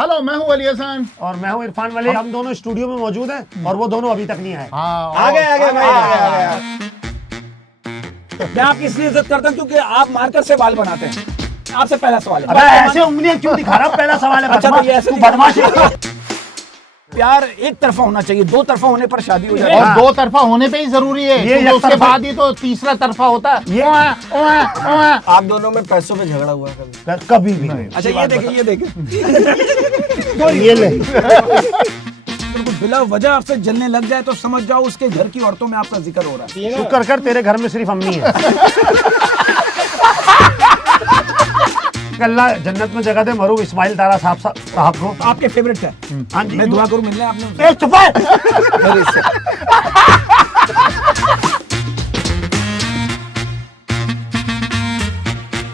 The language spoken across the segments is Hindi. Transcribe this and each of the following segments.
हेलो, मैं हूँ अली हसन और मैं हूँ इरफान वली। हम दोनों स्टूडियो में मौजूद हैं और वो दोनों अभी तक नहीं आए। हाँ, आगे आगे भाई आगे। मैं आपकी इसलिए इज्जत करता हूँ क्योंकि आप मार्कर से बाल बनाते हैं। आपसे पहला सवाल है। अबे ऐसे उंगलियां क्यों दिखा रहा? पहला सवाल है। अच्छा, तो ये ऐसे तू बदमाश है। प्यार एक तरफा होना चाहिए, दो तरफा होने पर शादी हो जाए। और दो तरफा होने पे ही जरूरी है, ये क्योंकि उसके तरफा- बाद ही तो तीसरा तरफा होता है। आप दोनों में पैसों पे झगड़ा हुआ कभी? कभी भी नहीं। अच्छा ये देखें, ये देखें। ये ले। बिल्कुल बिला वजह आपसे जलने लग जाए तो समझ जाओ उसके घर की औरतों में आपका जिक्र हो रहा है। शुक्र कर तेरे घर में सिर्फ अम्मी है। अल्लाह जन्नत में जगह दे मरूफ इस्माइल तारा साहब को। आपके फेवरेट है। हाँ जी। मैं दुआ करूं मिलने आपने। एक चुप है। मेरे इससे।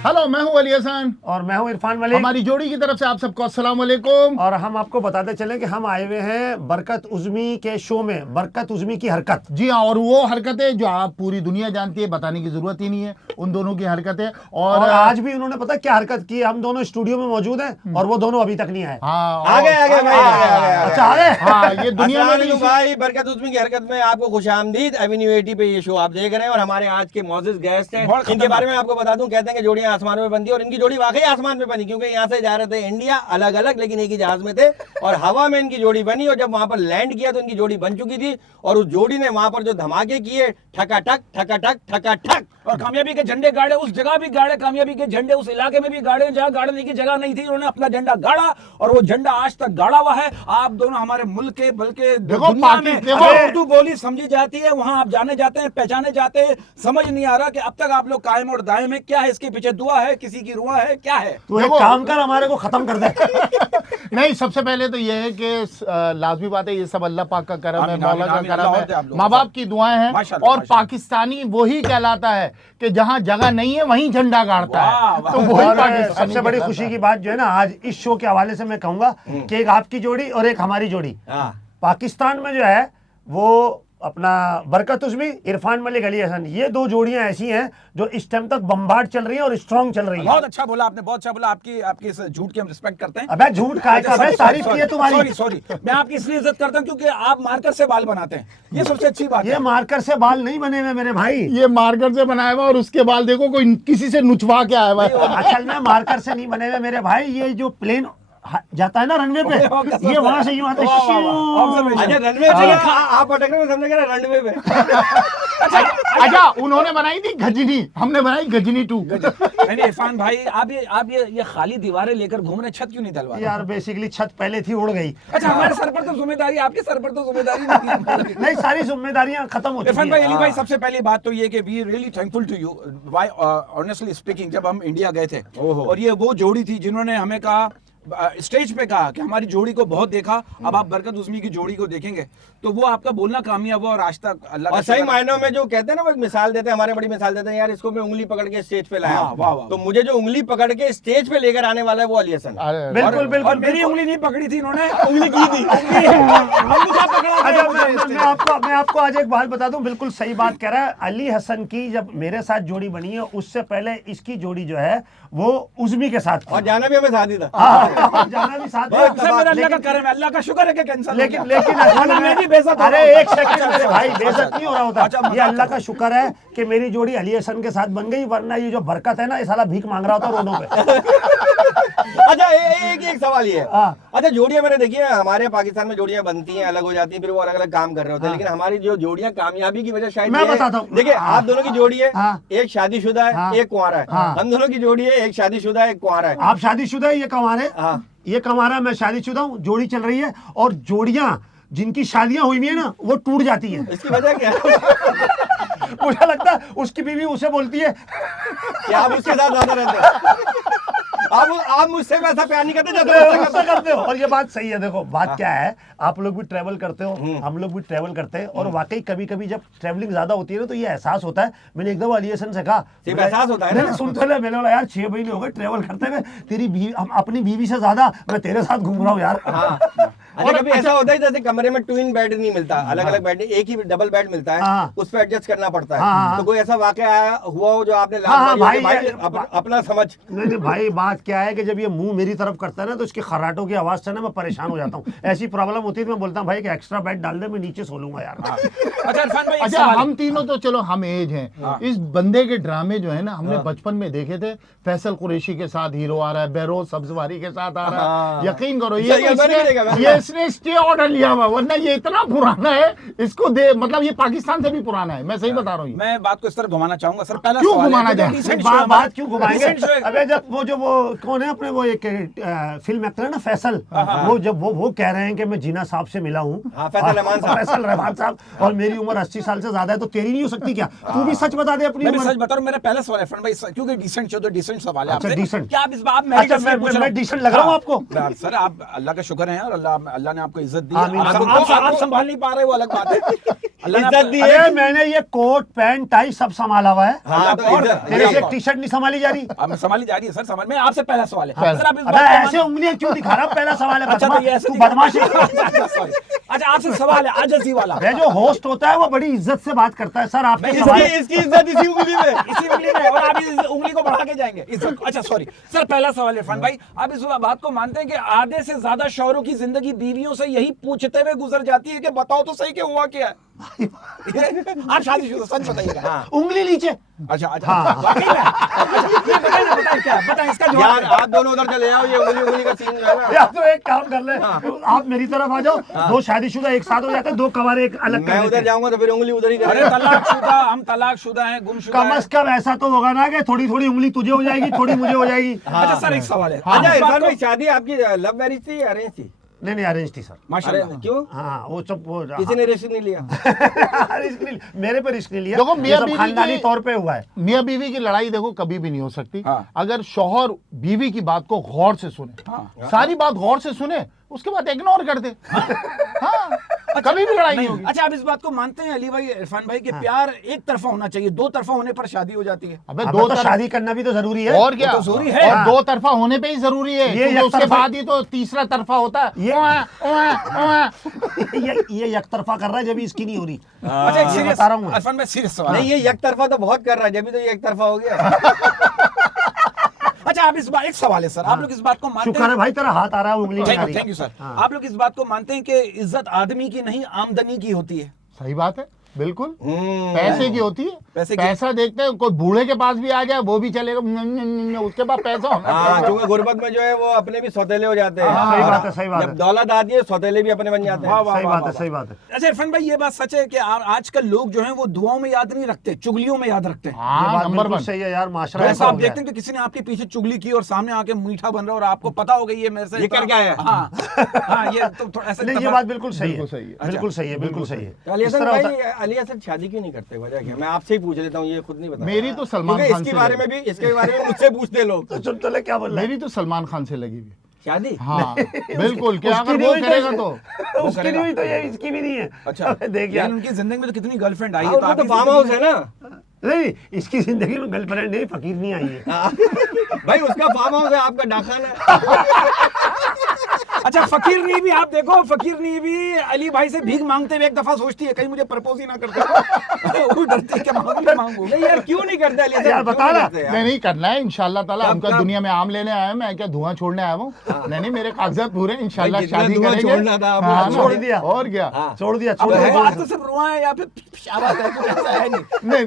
हेलो, मैं हूँ अली हसन और मैं हूँ इरफान वली। हमारी जोड़ी की तरफ से आप सबको अस्सलाम वालेकुम। और हम आपको बताते चले कि हम आए हुए हैं बरकत उज़्मी के शो में, बरकत उज़्मी की हरकत। जी हाँ, और वो हरकतें जो आप पूरी दुनिया जानती है, बताने की जरूरत ही नहीं है, उन दोनों की हरकतें। और आज भी उन्होंने पता क्या हरकत की है? हम दोनों स्टूडियो में मौजूद हैं और वो दोनों अभी तक नहीं आए। हाँ, आगे आगे भाई आगे। अच्छा आगे। हाँ, ये दुनिया में अस्सलाम वालेकुम भाई, बरकत उज़्मी की हरकत में आपको खुशामदीद। एवेन्यू 80 पे ये शो आप देख रहे हैं और हमारे आज के मौजूद गेस्ट हैं। इनके बारे में आपको बता दूं, कहते हैं कि जोड़ियां आसमान में बनती है और इनकी जोड़ी वाकई आसमान में बनी, क्योंकि यहाँ से जा रहे थे इंडिया अलग अलग, लेकिन एक ही जहाज में थे और हवा में इनकी जोड़ी बनी। और जब वहां पर लैंड किया तो इनकी जोड़ी बन चुकी थी और उस जोड़ी ने वहां पर जो धमाके किए, ठकाठक ठकाठक ठकाठक, और कामयाबी के झंडे गाड़े, उस जगह भी गाड़े, कामयाबी के झंडे उस इलाके में भी गाड़े जहाँ गाड़ने की जगह नहीं थी। उन्होंने अपना झंडा गाड़ा और वो झंडा आज तक गाड़ा हुआ है। आप दोनों हमारे मुल्क के, बल्कि देखो, दुनिया में देखो, अगर उर्दू बोली समझी जाती है, वहां आप जाने जाते हैं, पहचाने जाते हैं। समझ नहीं आ रहा कि अब तक आप लोग कायम और दायम में क्या है, इसके पीछे दुआ है, किसी की रुआ है, क्या है? तू एक काम कर, हमारे को खत्म कर दे। नहीं, सबसे पहले तो ये है कि लाजमी बात है, ये सब अल्लाह पाक का करम है, आमीन, मौला का आमीन, करम अल्लाह और दे आप है, लोगों माँ को। बाप की दुआएं हैं। माशाल्लाह, और माशाल्लाह। पाकिस्तानी वही कहलाता है कि जहाँ जगह नहीं है वहीं झंडा गाड़ता वाह, है। वाह। तो वही और पाकिस्तानी सबसे बड़ी कहलाता खुशी है। की बात जो है ना, आज इस शो के हवाले से मैं कहूंगा कि एक आपकी जोड़ी और एक हमारी जोड़ी हाँ। पाकिस्तान में जो है वो अपना बरकत उज़्मी, इरफान मलिक, अली हसन, ये दो जोड़ियां ऐसी हैं जो इस टाइम तक बम्बार्ड चल रही हैं और स्ट्रांग चल रही हैं। बहुत अच्छा बोला आपने, बहुत अच्छा बोला। आपकी इस झूठ की हम रिस्पेक्ट करते हैं। अबे झूठ का तारीफ की है तुम्हारी। सॉरी, मैं आपकी इसलिए इज्जत करता हूँ क्योंकि आप मार्कर से बाल बनाते हैं, ये सबसे अच्छी बात ये है। मार्कर से बाल नहीं बने हुए मेरे भाई। ये मार्कर से बनाया हुआ और उसके बाल देखो कोई किसी से नुचवा के आया हुआ है। असल में मार्कर से नहीं बने हुए मेरे भाई, ये जो प्लेन जाता है ना रनवे पे, ये वहां से यूं आता है। अच्छा रनवे पे आप अटक रहे हो, समझे क्या रनवे पे? अच्छा, उन्होंने बनाई थी गजनी, हमने बनाई गजनी 2। नहीं इरफान भाई, आप ये खाली दीवारें लेकर घूम रहे, छत क्यों नहीं डलवा? यार बेसिकली छत पहले थी, उड़ गई। अच्छा, हमारे सर पर तो जिम्मेदारी, आपके सर पर तो जिम्मेदारी नहीं है। नहीं, सारी जिम्मेदारियां खत्म हो चुकी इरफान भाई, हैं। अली भाई, सबसे पहली बात तो ये कि we really thankful to you. Why honestly speaking, जब हम इंडिया गए थे और ये वो जोड़ी थी जिन्होंने हमें कहा, स्टेज पे कहा कि हमारी जोड़ी को बहुत देखा, अब आप बरकत उज़्मी की जोड़ी को देखेंगे, तो वो आपका बोलना कामयाब हुआ और आज तक अल्लाह का और सही शुक्र है। मायनों में जो कहते हैं ना, वो एक मिसाल देते हैं, हमारे बड़ी मिसाल देते हैं, यार इसको मैं उंगली पकड़ के स्टेज पे लाया। हाँ, वाह, वाह। तो मुझे जो उंगली पकड़ के स्टेज पे लेकर आने वाला है वो अली हसन है। बिल्कुल और बिल्कुल मेरी बिल्कुल। उंगली नहीं पकड़ी थी इन्होंने, उंगली की थी। उंगली क्या पकड़ा था? अच्छा, मैं आपको आज एक बात बता दूं, बिल्कुल सही बात कह रहा है। अली हसन की जब मेरे साथ जोड़ी बनी है, उससे पहले इसकी जोड़ी जो है वो उज़्मी के साथ और जाना भी हमें साथ ही था। हाँ, जाना भी साथ है। अक्सर मेरा अल्लाह का करम है, अल्लाह का शुक्र है कि कैंसर लेकिन वरना मैं भी बेइज्जत हो अरे रहा एक सेकंड मेरे भाई, बेइज्जत नहीं हो रहा होता। अच्छा, ये अल्लाह का शुक्र है कि मेरी जोड़ी अली हसन के साथ बन गई, वरना ये जो बरकत है ना, ये साला भीख मांग रहा होता रोडों पे। अच्छा एक सवाल ये है। हाँ। अच्छा, जोड़ियां मैंने देखी है, हमारे पाकिस्तान में जोड़ियां बनती हैं, अलग हो जाती हैं, फिर वो अलग अलग काम कर रहे होते हैं, लेकिन हमारी जो जोड़ियां कामयाबी की वजह शायद मैं ये है- बताता हूँ। देखिए, आप दोनों की जोड़ी है, हाँ। एक शादीशुदा है, हाँ। एक कुंवारा है। हाँ। हम दोनों की जोड़ी है, एक शादीशुदा है, एक कुंवारा है। आप शादीशुदा है, ये कंवार है। हाँ। ये कंवार है, मैं शादीशुदा हूँ, जोड़ी चल रही है। और जोड़ियां जिनकी शादियां हुई हुई है ना, वो टूट जाती है। इसकी वजह क्या है? मुझे लगता है उसकी बीवी उसे बोलती है कि आप उसके साथ ज्यादा रहते हो। आप मुझसे वैसा प्यार नहीं करते जैसा मुझसे ऐसा करते हो। करते हो। और ये बात सही है। देखो बात क्या है, आप लोग भी ट्रेवल करते हो, हम लोग भी ट्रेवल करते हैं, और वाकई कभी कभी जब ट्रेवलिंग ज्यादा होती है ना, तो ये एहसास होता है। मैंने एकदम अली हसन से कहा, सिर्फ एहसास होता है ना? मैंने सुनते हुए मैंने बोला, यार 6 महीने हो गए ट्रेवल करते हुए, तेरी बीवी, अपनी बीवी से ज्यादा मैं तेरे साथ घूम रहा हूँ यार। अच्छा, कभी ऐसा होता है जैसे कमरे में ट्विन बेड नहीं मिलता, अलग अलग बेड, एक ही डबल बेड मिलता है, हाँ। उस पर एडजस्ट करना पड़ता हाँ। है, तो कोई ऐसा वाकया हुआ हो जो आपने हाँ, लात मारी हो कि भाई, भाई अपना समझ? नहीं भाई, बात क्या है कि जब ये मुंह मेरी तरफ करता है ना तो इसके खर्राटों की आवाज से ना मैं परेशान हो जाता हूँ। ऐसी प्रॉब्लम होती है तो मैं बोलता हूँ भाई कि एक्स्ट्रा बेड डाल दे, मैं नीचे सो लूंगा यार। अच्छा इरफान भाई, एक अच्छा, सवाल है। हम तीनों तो चलो हम एज हैं, इस बंदे के ड्रामे जो है ना हमने बचपन में देखे थे। फैसल कुरैशी के साथ हीरो आ रहा है, बेरोज सब्जवारी के साथ आ रहा है, यकीन करो सही है, मैंने भी देखा, मैंने ये इसने स्टे ऑर्डर लिया हुआ, वरना ये इतना पुराना है, इसको दे मतलब ये पाकिस्तान से भी पुराना है, मैं सही बता रहा हूँ। मैं बात को इस तरह घुमाना चाहूंगा सर। पहला क्यों सवाल है, घुमाना जो चाहे? decent show है, बात क्यों घुमाएंगे? decent show है। अबे जब वो कौन है अपने, वो एक फिल्म एक्टर है ना फैसल, वो जब वो कह रहे हैं कि मैं जीना साहब से मिला हूँ, हाँ, फैसल रहमान साहब। फैसल रहमान साहब, और मेरी उम्र 80 साल से ज्यादा है, तो तेरी नहीं हो सकती क्या? तू भी सच बता दे अपनी मैं भी उम्र। सच बता रहा हूँ, मेरा पहला सवाल है इरफान भाई, क्योंकि डिसेंट शो तो डिसेंट सवाल है अच्छा, आपसे। decent। क्या आप इस बात में अच्छा, मैं decent लग रहा हूँ आपको? सर आप अल्लाह का शुक्र है और अल्लाह ने आपको इज्जत दी है। आमीन। आप संभाल नहीं पा रहे, वो अलग बात है। अल्लाह ने इज्जत दी आपको- है। अरे मैंने ये कोट पैंट टाई सब संभाला हुआ है, हाँ, तो और इज्जत- तेरे से ये- एक टी शर्ट नहीं संभाली जा रही। अब मैं संभाली जा रही है सर, समझ में। आपसे पहला सवाल है सर, आप इस अबे बात को ऐसे मान- उंगलियां क्यों दिखा रहा? पहला सवाल है, अच्छा, तो ये ऐसे तू दिखा- बदमाशी। अच्छा, sorry। अच्छा, आपसे सवाल है आजजी वाला। ये जो होस्ट होता है वो बड़ी इज्जत से बात करता है। सर आपके सवाल इसकी इज्जत इसी उंगली में। इसी उंगली में, और आप इस उंगली को बढ़ा के जाएंगे इज्जत। अच्छा सॉरी सर, पहला सवाल है इरफान भाई, आप इस बात को मानते हैं कि आधे से ज्यादा शौहरों की जिंदगी बीवियों से यही पूछते हुए गुजर जाती है कि बताओ तो सही कि हुआ क्या है? आप शादीशुदा, सच बताइएगा। हाँ। उंगली नीचे। अच्छा अच्छा, वाकई में? अच्छा, बताइए क्या, बताइए इसका जवाब यार दें। आप दोनों उधर चले आओ, ये उंगली उंगली का सीन जो है ना। या तो एक काम कर ले, आप मेरी तरफ आ जाओ, दो शादीशुदा एक साथ हो जाते हैं, दो कवारे एक अलग कर मैं लेते उधर हैं। जाऊंगा तो फिर उंगली उधर ही अरे करेगा। तलाकशुदा, हम तलाकशुदा हैं, गुमशुदा कम हैं। अज कम ऐसा तो होगा ना कि थोड़ी थोड़ी उंगली तुझे हो जाएगी, थोड़ी मुझे हो जाएगी। अच्छा सर, एक सवाल है। अच्छा इस बात इरफान को- भाई, शादी आपकी लव मैरिज थी या अरेंज थी? नहीं अरेंज थी सर। अरे माशाल्लाह। क्यों? हाँ वो सब वो किसी ने रिस्क नहीं लिया? रिस्क नहीं, मेरे पे रिस्क नहीं लिया। देखो, ये मियां सब बीवी खानदानी की- तौर पे हुआ है। मियाँ बीवी की लड़ाई देखो कभी भी नहीं हो सकती हाँ। अगर शौहर बीवी की बात को गौर से सुने, हाँ। सारी बात गौर से सुने, उसके बाद इग्नोर कर दे। हाँ, कभी भी लड़ाई नहीं होगी। अच्छा, आप इस बात को मानते हैं अली भाई, इरफान भाई, कि प्यार एक तरफा होना चाहिए, दो तरफा होने पर शादी हो जाती है? अबे अब दो तो तरफ शादी करना भी तो जरूरी है। और क्या, वो तो जरूरी है। और दो तरफा होने पे ही जरूरी है, ये क्योंकि उसके एकतरफा- बाद ही तो तीसरा तरफा होता है। ये- उआ। ये एक तरफा कर रहा है जब इसकी नहीं हो रही। अच्छा, एक ये serious- बता रहा हूँ मैं। इरफान भाई सीरियस सवाल। नहीं, ये एक तरफा तो बहुत कर रहा है, जब भी तो ये एक तरफा हो गया। अच्छा, आप इस बात, एक सवाल है सर, आप लोग इस बात को मानते शुक्र है हैं? भाई तेरा हाथ आ रहा है, उंगली नहीं आ रही। Thank you sir. आप लोग इस बात को मानते हैं कि इज्जत आदमी की नहीं आमदनी की होती है? सही बात है, बिल्कुल। पैसे की होती है, पैसे की- पैसा देखते हैं, कोई बूढ़े के पास भी आ जाए वो भी चलेगा, उसके पास पैसा होना हाँ, चाहिए। क्योंकि गुर्बत में जो है वो अपने भी सौतेले हो जाते हैं। सही बात है, सही बात जब है। दौलत आती है सौतेले भी अपने बन जाते हैं। सही बात है, सही बात है। अच्छा इरफान भाई, ये बात सच है कि आजकल लोग जो हैं वो दुआओं में याद नहीं रखते, चुगलियों में याद रखते हैं? ये हाँ, बात नंबर बिल्कुल वन। सही है यार, माशरा तो ऐसा ऐसा हो आप गया देखते हैं कि किसी ने आपके पीछे चुगली की और सामने आके मीठा बन रहा है और आपको पता हो गई ये मेरे से ये कर क्या है? हाँ हाँ, ये तो थोड़ा ऐसा नहीं, ये बात बिल्कुल सही है, बिल्कुल सही है। बिल्कुल सही है, बिल्कुल सही है। अली इस हसन तरह भाई, होता है। अली हसन शादी क्यों नहीं करते? वजह क्या? मैं आपसे ही पूछ लेता हूँ, ये खुद नहीं बता। मेरी तो सलमान क्योंकि खान इसके से बारे में लगी। भी, इसके बारे में मुझसे पूछते लोग। तो सुन तो ले क्या बोल रहा है। मेरी तो सलमान खान से लगी हुई। शादी? हाँ बिल्कुल, क्या उसकी अगर नहीं वो हुई तो- करेगा तो उसकी नहीं हुई तो ये इसकी भी नहीं है। अच्छा देख यार, लेकिन उनकी जिंदगी में तो कितनी गर्लफ्रेंड आई हाँ, है, उनका तो आपकी फार्म जिंदगी हाउस में- है ना। नहीं इसकी जिंदगी में गर्लफ्रेंड नहीं, फकीर नहीं आई है। भाई उसका फार्म हाउस है, आपका डाकखाना है। अच्छा, फकीर नहीं भी आप देखो, फकीर नहीं भी अली भाई से भीख मांगते हुए एक दफा सोचती है कहीं मुझे प्रपोज ही ना कर दे। वो डरती है कि मांगू। नहीं यार, क्यों नहीं करते अली हसन? यार, क्यों बता नहीं ना। करते यार? नहीं नहीं करना है इंशाल्लाह ताला। कब- हमका कब? दुनिया में आम लेने आया हूं, मैं क्या धुआं छोड़ने आया हूँ? नहीं मेरे कागजात पूरे हैं, इंशाल्लाह भाई, जितना शादी धुआं करेंगे। छोड़ना था, आपने हाँ, छोड़ दिया। और क्या। छोड़ दिया, अब छोड़ वो आज दिया। तो सिर्फ रुआ है या फिर आवाज है, कुछ ऐसा है नहीं। नहीं,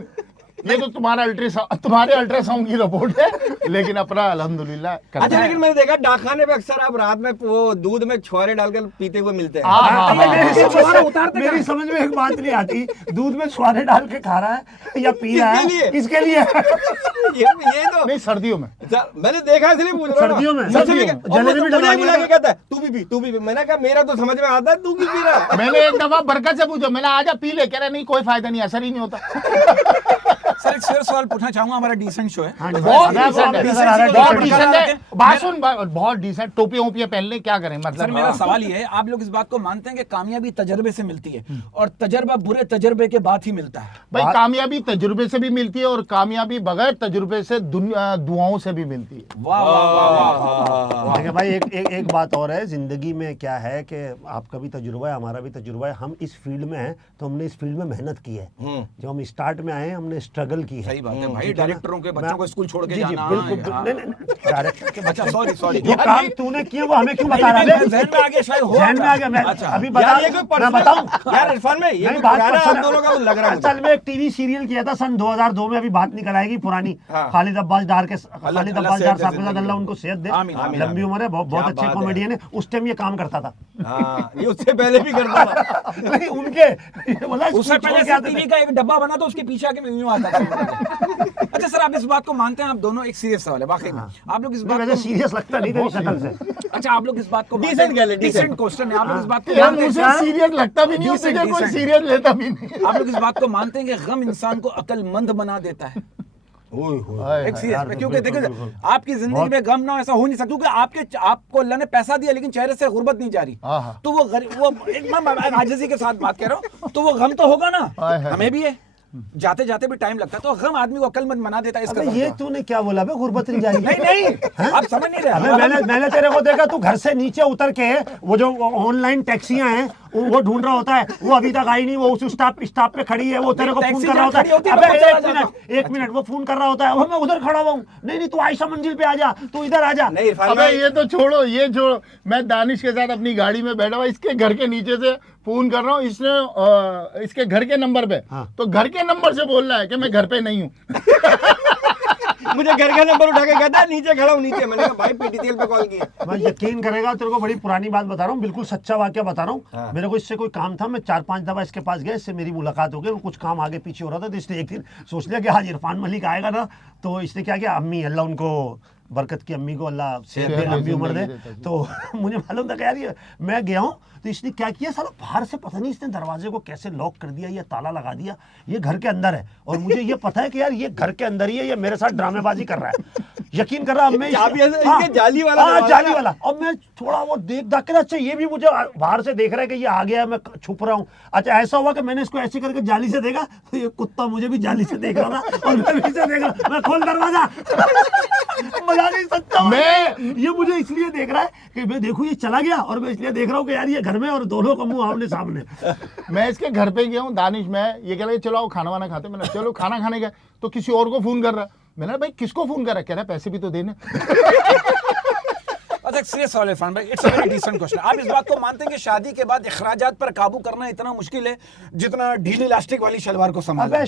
ये तो तुम्हारे अल्ट्रासाउंड की रिपोर्ट है, लेकिन अपना अल्हम्दुलिल्लाह करना अच्छा, है। लेकिन मैंने देखा डाकखाने पे अक्सर आप रात में वो दूध में छुआरे डालकर पीते हुए मिलते हैं। हाँ, हाँ, हाँ, मेरी हाँ। समझ- मेरी समझ में एक बात नहीं आती, दूध में छुआरे डाल के खा रहा है या पी रहा किसके लिए? है, किसके लिए? ये तो नहीं, सर्दियों में। मैंने देखा, इसलिए पूछ रहा हूँ ना। सर्दियों में? सबसे सर्दियों भी- में? और जलेबी भी मुझे डलवा बुला दिया के कहता है तू भी। मैंने कहा मेरा तो समझ में आता है, तू क्यों पी रहा है? मैंने एक दफा बरकत से पूछा, मैंने आजा पी ले, कह रहा नहीं कोई फायदा नहीं, असर ही नहीं होता। सर एक serious सवाल पूछना चाहूंगा, हमारा डिसेंट शो है। हाँ, बहुत decent decent है, नजर आ रहा है, बहुत decent decent है। है। बात सुन, बहुत डिसेंट, टोपियां ओपियां पहन ले, क्या करें सर मतलब। मेरा सवाल ये है, आप लोग इस बात को मानते हैं कि कामयाबी तजर्बे से मिलती है और तजर्बा बुरे तजर्बे के बाद ही मिलता है? भाई कामयाबी तजुर्बे से भी मिलती है और कामयाबी बगैर तजुर्बे से दुआओं से भी मिलती है। वाह वाह वाह वाह। देखिए भाई, एक बात और है, जिंदगी में क्या है कि आपका भी तजुर्बा है, हमारा भी तजुर्बा है। हम इस फील्ड में हैं तो हमने इस फील्ड में मेहनत की है। जब हम स्टार्ट में आए हमने स्ट्रगल की है। सही बात है भाई, ठीक है ना? डायरेक्टरों के बच्चों को स्कूल छोड़ के जी जी जाना। बिल्कुल, हाँ। नहीं डायरेक्टर के अच्छा सॉरी जो काम तूने किया वो हमें क्यों बता रहा है? जहन में आ गया शायद हो। जहन में आ गया। मैं अच्छा। अभी बता, यार ये कोई मैं personal- बताऊं यार इरफान में ये नहीं, कोई बात पुराना personal- आप दोनों का वो लग रहा है मुझे। असल में एक टीवी सीरियल किया था सन 2002 में, अभी बात निकल आएगी पुरानी। हाँ। खालिद अब्बास डार के, अल्लाह खालिद अब्बास सेहत डार दे साहब जिंदगी का, अल्लाह में। उनको सेहत दे, आमीन, आमीन, लंबी उम्र है, बहुत क्या अच्छे बात है। कॉमेडियन है। उस टाइम ये काम करता था। हाँ, ये उससे पहले भी करता था। नहीं उनके ये बोला उससे स्कूल पहले छोड़ के से आते टीवी थे। का एक डब्बा बना तो उसके पीछे आके मैं यूं आता था। अच्छा सर, आप इस बात को मानते हैं? आप दोनों, एक सीरियस सवाल है वाकई में, आप लोग इस नहीं, बात वैसे को, सीरियस लगता नहीं था शक्ल से। अच्छा आप लोग इस बात को Decent कह ले, decent। डिसेंट क्वेश्चन है, आप लोग इस बात को यार मानते मुझे हैं? सीरियस लगता भी नहीं, Decent, मुझे कोई decent। सीरियस लेता भी नहीं। आप लोग इस बात को मानते हैं कि गम इंसान को अक्लमंद बना देता है? एक सीरियस यार, में, क्योंकि बिल्कुल, देखो बिल्कुल। आपकी जिंदगी में गम ना हो ऐसा हो नहीं सकता, क्योंकि आपको अल्लाह ने पैसा दिया लेकिन चेहरे से गुर्बत नहीं जा रही, हाँ, हाँ। तो वो एक मैं आजिज़ी के साथ बात कर रहा हूँ, तो वो गम तो होगा ना, हाय, हाय। हमें भी है, जाते जाते भी टाइम लगता है, तो गम आदमी को अक्लमंद बना देता है। इसका अबे गम ये क्या? तूने क्या बोला बे? गुर्बत नहीं जाएगी? नहीं आप समझ नहीं अबे रहे। मैंने तेरे को देखा, तू घर से नीचे उतर के वो जो ऑनलाइन टैक्सियां हैं वो ढूंढ रहा होता है, वो अभी तक आई नहीं, वो उस स्टॉप पे खड़ी है, वो तेरे को फोन टैक्सी कर रहा होता खड़ी होती है। है, अबे मैं चला जाता एक मिनट वो फोन कर रहा होता है, वो मैं उधर खड़ा हुआ हूँ। नहीं तू आयशा मंजिल पे आ जा, तू इधर आ जा। नहीं इरफान अबे भाई, ये तो छोड़ो, ये छोड़ो, मैं दानिश के साथ अपनी गाड़ी में बैठा हुआ, इसके घर के नीचे से फोन कर रहा हूँ, इसने इसके घर के नंबर पे, तो घर के नंबर से बोल रहा है कि मैं घर पे नहीं हूँ। मुझे घर का नंबर उठा के कहता है नीचे खड़ा हूँ नीचे। मैंने कहा भाई पीटीसीएल पे कॉल किया। मैं यकीन करेगा, तेरे को बड़ी पुरानी बात बता रहा हूँ, बिल्कुल सच्चा वाकया बता रहा हूँ। मेरे को इससे कोई काम था, मैं 4-5 दफा इसके पास गया, इससे मेरी मुलाकात हो गई, वो कुछ काम आगे पीछे हो रहा था, तो इसने एक दिन सोच लिया कि आज इरफान मलिक आएगा ना, तो इसने क्या किया, अम्मी अल्लाह उनको बरकत की, अम्मी को अल्लाह सेहत दे, लंबी उम्र दे, तो मुझे मालूम था कि यार ये मैं गया हूँ, तो इसने क्या किया, साला बाहर से पता नहीं इसने दरवाजे को कैसे लॉक कर दिया, ये ताला लगा दिया, ये घर के अंदर है और मुझे ये पता है कि यार ये घर के अंदर ही है, ये मेरे साथ ड्रामेबाजी कर रहा है। यकीन कर रहा हूं मैं चाबी ऐसे इसके जाली वाला हाँ, दरवाजा। जाली वाला। अब मैं थोड़ा वो देख के, अच्छा ये भी मुझे बाहर से देख रहा है कि ये आ गया है, मैं छुप रहा हूँ। अच्छा ऐसा हुआ कि मैंने इसको ऐसे करके जाली से देखा, तो ये कुत्ता मुझे भी जाली से देख रहा था और मैं भी इसे देख रहा, मैं खोल दरवाजा। मजा नहीं, सच्चा ये मुझे इसलिए देख रहा है कि मैं देखूं ये चला गया, और मैं इसलिए देख रहा हूँ कि यार ये घर में और दोनों का मुंह आमने सामने। मैं इसके घर पे गया हूँ दानिश में, ये कह रहा है चलो आओ खाना वाना खाते, मैंने चलो खाना खाने गए, तो किसी और को फोन कर रहा है, मैंने भाई किसको फोन कर रहा है, कह रहा है पैसे भी तो देने। अच्छा सीरियस सवाल है इरफान भाई, it's a very decent question. आप इस बात को मानते हैं कि शादी के बाद अखराजात पर काबू करना इतना मुश्किल है जितना ढीली इलास्टिक वाली शलवार को संभालना? अबे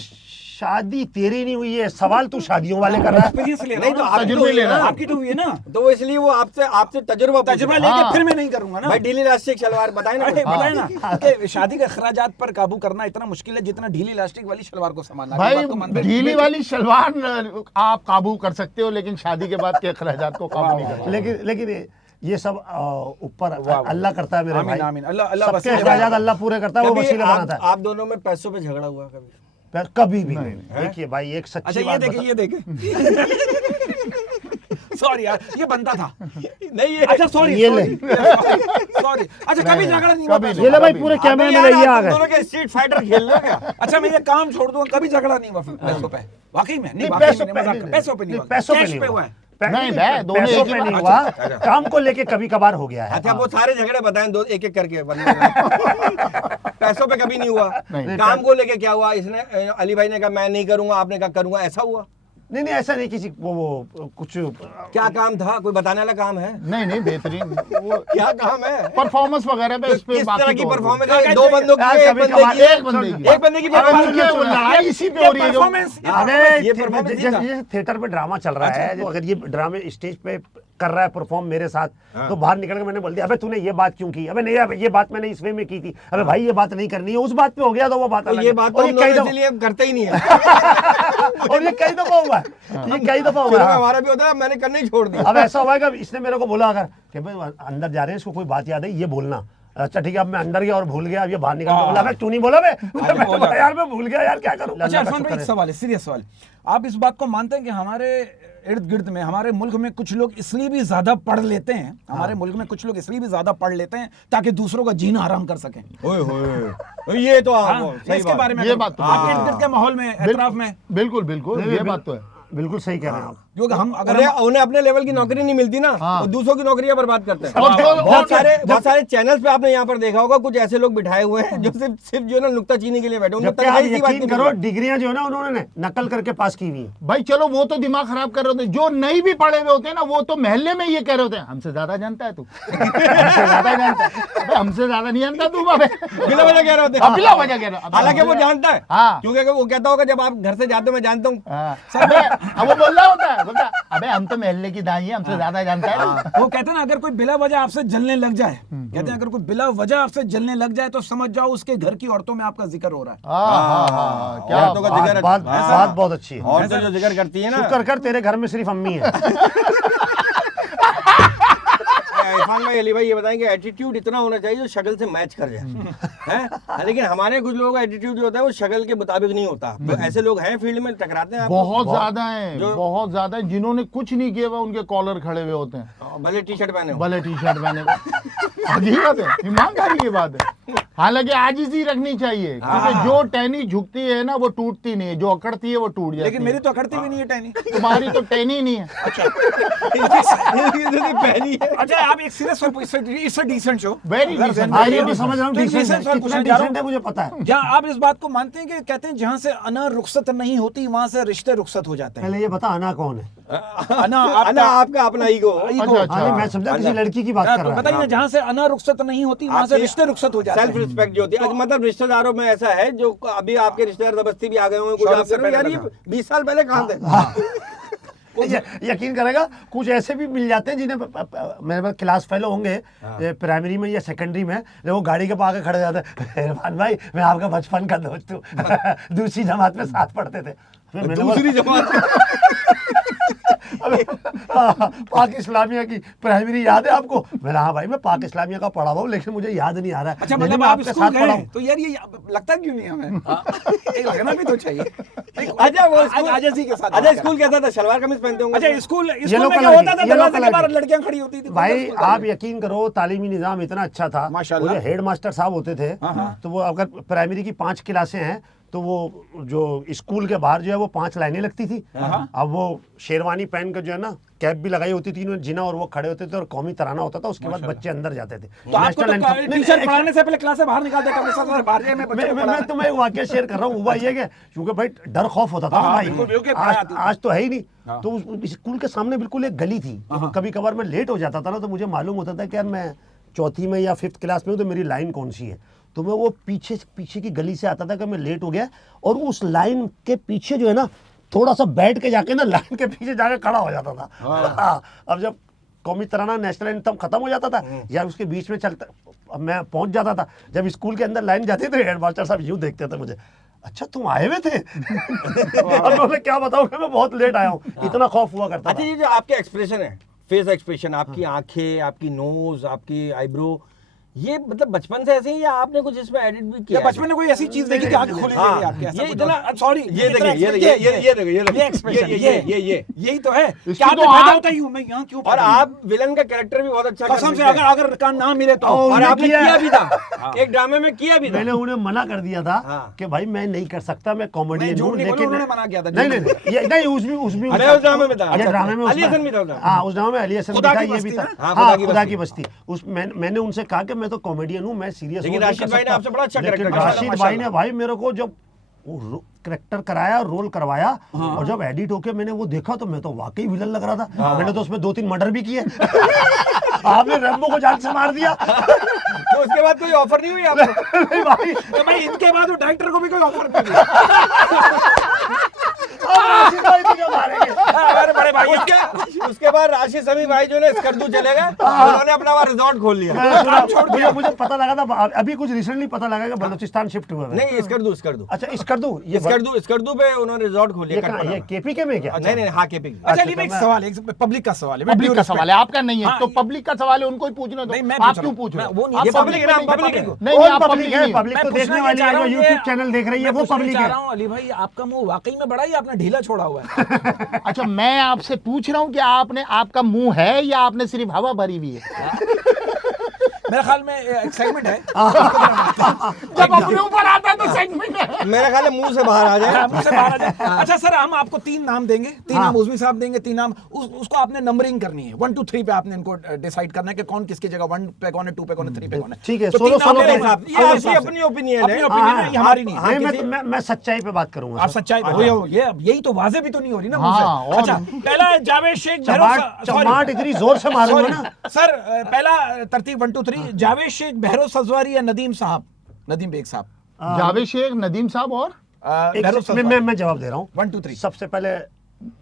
शादी तेरी नहीं हुई है, सवाल तू शादियों वाले कर रहा है। एक्सपीरियंस ले रहा नहीं हूं तो ना, आप तजुर्बे ले रहा है। आपकी तो हुई है ना, तो इसलिए वो आपसे तजुर्बा पूछ तजुर्बा रहा है। लेके हाँ। फिर मैं नहीं करूंगा ना भाई ढीली इलास्टिक शलवार बताए ना अरे कुछ। बताए ना कि शादी के अखराजात पर काबू करना इतना मुश्किल है जितना ढीली इलास्टिक वाली शलवार को संभालना। आप इस बात को मानते भाई हैं? ढीली वाली शलवार आप काबू कर सकते हो, लेकिन शादी के बाद के अखराजात को काबू नहीं कर सकते। लेकिन ये सब ऊपर अल्लाह करता है मेरे आमीन, भाई। आमीन। अल्लाह सबके वसीला अखराजात अल्लाह पूरे करता है, वो कभी वसीला बनाता है। आप दोनों में पैसों पे झगड़ा हुआ कभी? कभी भी नहीं। देखिए भाई एक अच्छा सच्ची ये बात देखे बता- ये देखे सॉरी यार ये बनता था। नहीं ये अच्छा सॉरी ये ले। सॉरी अच्छा कभी झगड़ा नहीं हुआ कभी पैसों ये का? ले भाई पूरे कैमरे में यार, ये आ आप गए। दोनों के स्ट्रीट फाइटर खेल लो क्या? अच्छा मैं ये काम छोड़ दूंगा, कभी झगड़ा नहीं हुआ फिर पैसों पे? वाकई में नहीं, नहीं, वाकई पैसों में पे नहीं, नहीं, पैसों पे नहीं नहीं, हुआ, पैसों पे कैश नहीं पे हुआ। हुआ है। नहीं, भाई, दोनों पैसों एक ही पे नहीं बात- हुआ, अच्छा। काम को लेके कभी कभार हो गया है। अच्छा वो सारे झगड़े बताएं दो एक एक करके पैसों पे कभी नहीं हुआ। नहीं। काम को लेके क्या हुआ? इसने अली भाई ने कहा मैं नहीं करूंगा, आपने कहा करूंगा, ऐसा हुआ? नहीं नहीं ऐसा नहीं, किसी वो कुछ क्या काम था? कोई बताने वाला काम है? नहीं नहीं बेहतरीन वो क्या काम है? परफॉर्मेंस वगैरह पे इस पे किस तरह बाकी की तो- परफॉर्मेंस है? दो बंदों की, यार, एक कभी बंदे कभार- की, एक बंदे की। एक बंदे की अबे performance उनके है। वो लड़ाई इसी पे हो रही है जो- परफॉर्मेंस अरे ये performance नहीं था। जैसे थिएटर पे ड्रामा चल रहा है, जो अगर ये ड्रामे स्टेज पे कर रहा है परफॉर्म मेरे साथ, तो बाहर निकल के मैंने बोल दिया अबे तूने ये बात क्यों की? अबे नहीं अबे ये बात मैंने इस वे में की थी। अबे भाई ये बात नहीं करनी है, उस बात पे हो गया तो वो बात तो अलग ये है। बात और तो ये हम कई दोनों दफा इसलिए करते ही नहीं है। और ये कई दफा हुआ है, ये कई दफा हुआ शुरू में है। हमारा भी होता है, मैंने करना ही छोड़ दिया। अब ऐसा हुआ है कि इसने मेरे को बोला अगर कि भाई अंदर जा रहे हैं, इसको कोई बात याद है ये बोलना। अच्छा ठीक है, अब मैं अंदर गया और भूल गया, अब ये बाहर निकल बोला मैं तू नहीं बोला मैं बोला, यार मैं भूल गया यार, क्या करूं। अच्छा इरफान भाई, एक सवाल है, सीरियस सवाल, आप इस बात को मानते हैं कि हमारे इर्द गिर्द में, हमारे मुल्क में कुछ लोग इसलिए भी ज्यादा पढ़ लेते हैं, हमारे मुल्क में कुछ लोग इसलिए भी ज्यादा पढ़ लेते हैं ताकि दूसरों का जीना आराम कर सकें? ओए होए, ये तो सही इसके बारे में ये बात तो आपके इर्द गिर्द के माहौल में, एतराफ में? बिल्कुल बिल्कुल, ये बात तो है, बिल्कुल सही कह रहे हैं आप। क्योंकि हम अगर उन्हें अपने लेवल की नौकरी नहीं मिलती ना, वो दूसरों की नौकरियां बर्बाद करते हैं। और जो- बहुत सारे चैनल्स पे आपने यहाँ पर देखा होगा, कुछ ऐसे लोग बिठाए हुए हैं जो सिर्फ जो है ना नुक्ताचीनी के लिए बैठे, उनको जबकि आप तनख्वाह की बात यकीन नहीं करो, मिलती। डिग्रियां जो है ना उन्होंने नकल करके पास की हुई है। भाई चलो वो तो दिमाग खराब कर रहे होते हैं, जो नहीं भी पढ़े हुए होते हैं ना, वो तो महल्ले में ये कह रहे होते हैं हमसे ज्यादा जानता है तू हमसे ज्यादा जानता है। अबे हमसे ज्यादा नहीं जानता तू बाबे, बिना वजह कह रहे होते हाँ, बिना वजह कह रहे हो। हालांकि वो जानता है, हाँ। क्योंकि वो कहता होगा जब आप घर से जाते हो मैं जानता हूँ। हाँ, अबे अब वो बोल रहा होता है, बोलता अबे हम तो महल्ले की दाई है, हमसे ज्यादा जानता है तू। वो कहते हैं ना, अगर कोई बिला वजह आपसे जलने लग जाए, कहते हैं अगर कोई बिला वजह आपसे जलने लग जाए तो समझ जाओ उसके घर की औरतों में आपका जिक्र हो रहा है। हाँ, क्या औरतों का जिक्र बात बहुत अच्छी है। और जो जिक्र करती है ना, शुक्र कर तेरे घर में सिर्फ अम्मी है। इरफान भाई, अली भाई, ये बताएं कि एटीट्यूड इतना होना चाहिए जो शक्ल से मैच कर जाए, हैं? लेकिन हमारे कुछ लोगों का एटीट्यूड जो होता है वो शक्ल के मुताबिक नहीं होता। तो ऐसे लोग हैं फील्ड में, टकराते हैं आपको? बहुत ज्यादा है, बहुत ज्यादा है, जिन्होंने कुछ नहीं किया हुआ उनके कॉलर खड़े हुए होते हैं, भले टी शर्ट पहने हो। भले टी शर्ट पहने हकीकत है, ईमानदारी की बात है। हालांकि आजिज़ी रखनी चाहिए, क्योंकि जो टहनी झुकती है ना वो टूटती नहीं है, जो अकड़ती है वो टूट जाती है। लेकिन मेरी तो अकड़ती भी नहीं है टहनी। तुम्हारी तो टहनी ही नहीं है। पहनी है। अच्छा आप एक serious it's a decent show, very decent. हाँ, ये भी समझ रहा हूँ, तो डिसेंट है, decent सर कितना पूछना चाह रहा डिसेंट है मुझे पता है। क्या आप इस बात को मानते हैं कि कहते हैं जहां से अना रुखसत नहीं होती वहां से रिश्ते रुखसत हो जाते हैं? पहले ये बता अना कौन है? अना अना आपका अपना ईगो। हाँ, मैं समझा किसी लड़की की बात कर तो रहा बताइए ना, जहां से अना रुखसत नहीं होती वहां से रिश्ते रुखसत हो जाते सेल्फ हैं। रिस्पेक्ट जो होती है, मतलब रिश्तेदारों में ऐसा है जो अभी आपके रिश्तेदार जबरदस्ती भी आ गए होंगे, कुछ आप कर रहे हो, यार ये 20 साल पहले कहाँ थे? यकीन करेगा, कुछ ऐसे भी मिल जाते हैं जिन्हें मेरे पास क्लास फेलो होंगे प्राइमरी में या सेकेंडरी में, जब वो गाड़ी के पास आके खड़े जाते हैं, इरफान भाई मैं आपका बचपन का दोस्त हूँ, दूसरी जमात में साथ पढ़ते थे। दूसरी जमात पाक इस्लामिया की प्राइमरी याद है आपको? मैंने हाँ भाई मैं पाक इस्लामिया का पढ़ा हुआ हूँ, लेकिन मुझे याद नहीं आ रहा है। अच्छा लेकिन मतलब मैं आप आपके स्कूल साथ पढ़ा गए हूँ। तो यार ये लगता क्यों नहीं हमें? एक लगना भी तो चाहिए। अच्छा वो आज जी के साथ। अच्छा स्कूल कैसा था? शलवार कमीज पहनते होंगे? अच्छा स्कूल येलो में क्या कलर होता था? की, येलो दरवाजे के कलर बाहर की। लड़कियां खड़ी होती थी। भाई आप यकीन करो, तालीमी निजाम इतना अच्छा था, माशाल्लाह। वो जो हेड मास्टर साहब होते थे, तो वो अगर प्राइमरी की 5 क्लासें हैं तो वो जो स्कूल के बाहर जो है वो 5 लाइनें लगती थी। अब वो शेरवानी पहन कर जो है ना, कैप भी लगाई होती थी जिना, और वो खड़े होते थे और कौमी तराना होता था, उसके बाद बच्चे अंदर जाते थे। तो आपको तो टीचर पढ़ाने से पहले क्लास से बाहर निकाल देगा, बाहर जाए मैं तुम्हें एक वाकया शेयर कर रहा हूँ। हुआ ये क्योंकि भाई डर खौफ होता था ना भाई, आज तो है ही नहीं। तो उस स्कूल के सामने बिल्कुल एक गली थी, कभी कभार मैं लेट हो जाता था ना, तो मुझे मालूम होता था कि यार मैं चौथी में या 5th क्लास में हूँ तो मेरी लाइन कौन सी है। तो मैं वो पीछे की गली से आता था कि मैं लेट हो गया, और उस लाइन के पीछे जो है ना थोड़ा सा बैठ के जाके ना लाइन के पीछे जाके खड़ा हो जाता था। हाँ, अब जब कौमी तराना नेशनल एंथम खत्म हो जाता था या उसके बीच में चलता, अब मैं पहुंच जाता था, जब स्कूल के अंदर लाइन जाती थी, हेडमास्टर साहब यूं देखते थे मुझे, अच्छा तुम आए हुए थे? अब मैं क्या बताऊं कि मैं बहुत लेट आया हूँ, इतना खौफ हुआ करता था। अच्छा ये जो आपके एक्सप्रेशन है, फेस एक्सप्रेशन, आपकी आंखें, आपकी नोज, आपकी आईब्रो, ये मतलब बचपन से ऐसे ही या आपने कुछ इसमें एडिट भी किया? बचपन में कोई ऐसी चीज देखी कि आंख खुली हुई आपकी? ये इतना सॉरी, ये देखिए, ये एक्सप्रेशन, ये यही तो है। इसकी क्या तो मैं पैदा आंख- होता ही हूँ मैं यहाँ क्यों? और आप विलन का कैरेक्टर भी बहुत अच्छा कर कसम से, सकते हैं। अगर काम ना मिले तो। और उन्हें आपने किया किया भी था, एक ड्रामे में किया भी था। मैंने उन्हें मना कर दिया था हाँ। कि भाई मैं नहीं कर सकता, मैं कॉमेडियन नहीं, झूठ हूँ, नहीं बोलो, लेकिन उन्होंने मना किया था, नहीं झूठ नहीं ये नहीं उसमें मैं उस ड्रामे में था। ये ड्रामे में अली हसन भी था उसमें। हाँ, उस ड्रामे में अली हसन भी खुदा था, की ये भी बस्ती था। ना? हाँ, हाँ, खुदा खुदा की की बस्ती। उस मैंने उनसे कहा कि मैं तो कॉमेडियन हूँ, मैं सीरियस लेकिन राशिद भाई ने आपसे बड़ा अच्छा लेकिन कैरेक्टर राशिद भाई ने भाई मेरे को जब करेक्टर कराया, रोल करवाया, और जब एडिट होके मैंने वो देखा तो मैं तो वाकई विलन लग रहा था। मैंने तो उसमें 2-3 मर्डर भी किए। आपने रैम्बो को जान से मार दिया। तो उसके बाद कोई ऑफर नहीं हुई आपको? नहीं भाई, तो भाई इनके बाद डायरेक्टर को भी कोई ऑफर नहीं दिया। राशिद भाई तुझे मारेंगे। अरे बड़े भाई उसके बाद राशिद समी भाई जो है स्कर्दू चले गए, उन्होंने अपना वहाँ रिजॉर्ट खोल लिया। मैं सुना, मुझे पता लगा था अभी कुछ रिसेंटली पता लगा कि बलूचिस्तान शिफ्ट हुआ है। नहीं, स्कर्दू अच्छा स्कर्दू, ये स्कर्दू पे उन्होंने रिजॉर्ट खोल लिया। ये केपीके में क्या? नहीं, हाँ, केपी। अच्छा अली भाई, एक सवाल है, एक पब्लिक का सवाल है, मैं पब्लिक due का respect- सवाल है, आपका नहीं है। हाँ, तो पब्लिक का सवाल है, उनको ही पूछने दो। नहीं, मैं आप पूछ क्यों रहा पूछ हूं। रहे हो? मैं वो नहीं, आप ये पब्लिक public नहीं, है, पब्लिक public है। है। नहीं, कौन आप पब्लिक पब्लिक है? नहीं है। पब्लिक तो मैं देखने पूछना वाली चाह है, रहा जो हूं, यूट्यूब ये- चैनल देख रही है, मैं वो पूछना पब्लिक चाह है। रहा हूं, अली भाई आपका मुंह वाकई में बड़ा ही आपने ढीला छोड़ा हुआ है। अच्छा, मैं आपसे पूछ रहा हूँ कि आपका मुंह है या आपने सिर्फ हवा भरी हुई है? मेरे ख्याल में एक्साइटमेंट है। जब अपने ऊपर आता है तो सेगमेंट है। मेरा ख्याल है मुंह से बाहर आ जाए। हाँ, मुझसे बाहर आ जाए। अच्छा सर, हम आपको 3 नाम देंगे, 3 नाम उज़्मी साहब देंगे, 3 नाम उसको आपने नंबरिंग करनी है, 1 2 3 पे आपने इनको डिसाइड करना है कि कौन किसकी जगह 1 पे कौन है, 2 पे कौन है, 3 पे कौन है। ठीक है, तो 16 तीन नाम के मेरे हिसाब- ये आपकी हिसाब से। अपनी ओपिनियन अपनी है। ओपिनियन है, ये हमारी नहीं है। नहीं, मैं सच्चाई पे बात करूंगा। आप सच्चाई पे हो, ये यही तो वाजे भी तो नहीं हो रही ना मुंह हाँ, से। और- अच्छा, पहला है जावेद शेख चमाट इतनी जोर से मारूंगा ना। सर पहला तरतीब 1 2 3, जावेद शेख, बहरोज सजवारी या नदीम साहब, नदीम बेग साहब। जावेद शेख, नदीम साहब और बहरोज सजवारी। मैं जवाब दे रहा हूँ। 1 2 3, सबसे पहले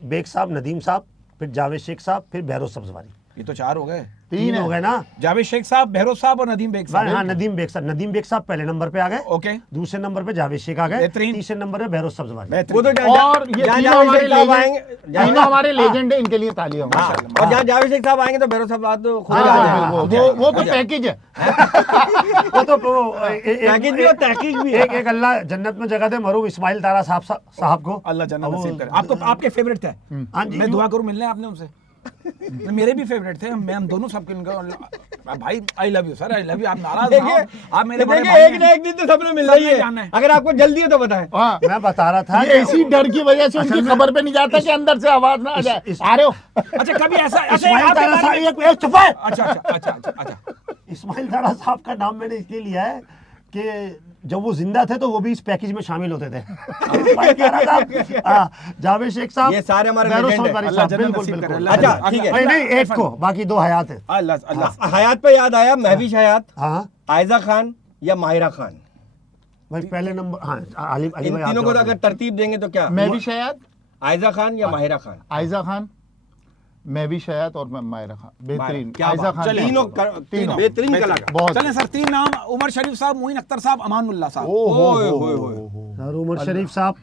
बेग साहब, नदीम साहब, फिर जावेद शेख साहब, फिर बहरोज सब्जवारी। ये तो 4 हो गए। 3 हो गए ना। जावेद शेख साहब, बहरोज साहब और नदीम बेग साहब। हाँ, नदीम बेग साहब पहले नंबर पे आ गए। ओके, दूसरे नंबर पे जावेद शेख आ गए। बेहतरीन। तीसरे नंबर पे बहरोज सब्जवारी। वो तो और ये जहाँ तीनों जावेद हमारे शेख साहब लेजेंड, आएंगे, तीनों हमारे लेजेंड है, इनके लिए तालियां हो। हाँ, और जहाँ जावेद शेख साहब आएंगे तो भैरव साहब तो खुद ही आ हाँ, जाएंगे। वो तो पैकेज है। वो तो पैकेज भी और तहकीक भी है। एक अल्लाह जन्नत में जगह दे मरूम इस्माइल तारा साहब को। अल्लाह जन्नत वो- नसीब करे। आपको आपके फेवरेट थे? हाँ जी। मैं दुआ करूं मिलने आपने उनसे। मेरे भी फेवरेट थे, हम दोनों सबके भाई I love you sir, I love you. आप नाराज ना हो, आप मेरे बड़े देखिए, भाई एक हैं। ना एक दिन तो सबने मिलना ही सबने जाना है। है। अगर आपको जल्दी है तो बताएं। हाँ, मैं बता रहा था ये इसी डर की वजह से उनकी खबर पे नहीं जाता कि अंदर से आवाज ना आ जाए। आ रहे हो? अच्छा कभी ऐसा अच्छा इस्माइल आपके तारा बारे साहब, में- एक चुप है। अच्छा इस्माइल तारा साहब का नाम मैंने इसलिए लिया है कि जब वो जिंदा थे तो वो भी इस पैकेज में शामिल होते थे। इस्माइल तारा साहब, हाँ, जावेद शेख साहब, ये सारे हमारे बहरोज legend हैं। सब्जवारी अल्लाह साहब, जन्नत बिल्कुल, नसीब करे, बिल्कुल। अल्लाह अच्छा, जन्नत- ठीक है। नहीं, एक को, बाकी 2 हयात है। अल्लाह हयात पे याद आया, महविश हयात, हाँ आयजा खान या माहिरा खान, भाई पहले नंबर। हाँ, अली इन भाई आप तीनों को जवाब अगर तरतीब देंगे तो क्या? मैं भी शायद आयजा खान या माहिरा खान? आयजा खान, मैं भी शायद और मैं मायरा खान। बेहतरीन। क्या आयजा बात। खान चलिए, तीनों तीनों बेहतरीन कलाकार। बहुत। चलें सर, 3 नाम, उमर शरीफ साहब, मोइन अख्तर साहब, अमानुल्लाह साहब। ओए होए होए। सर उमर शरीफ साहब,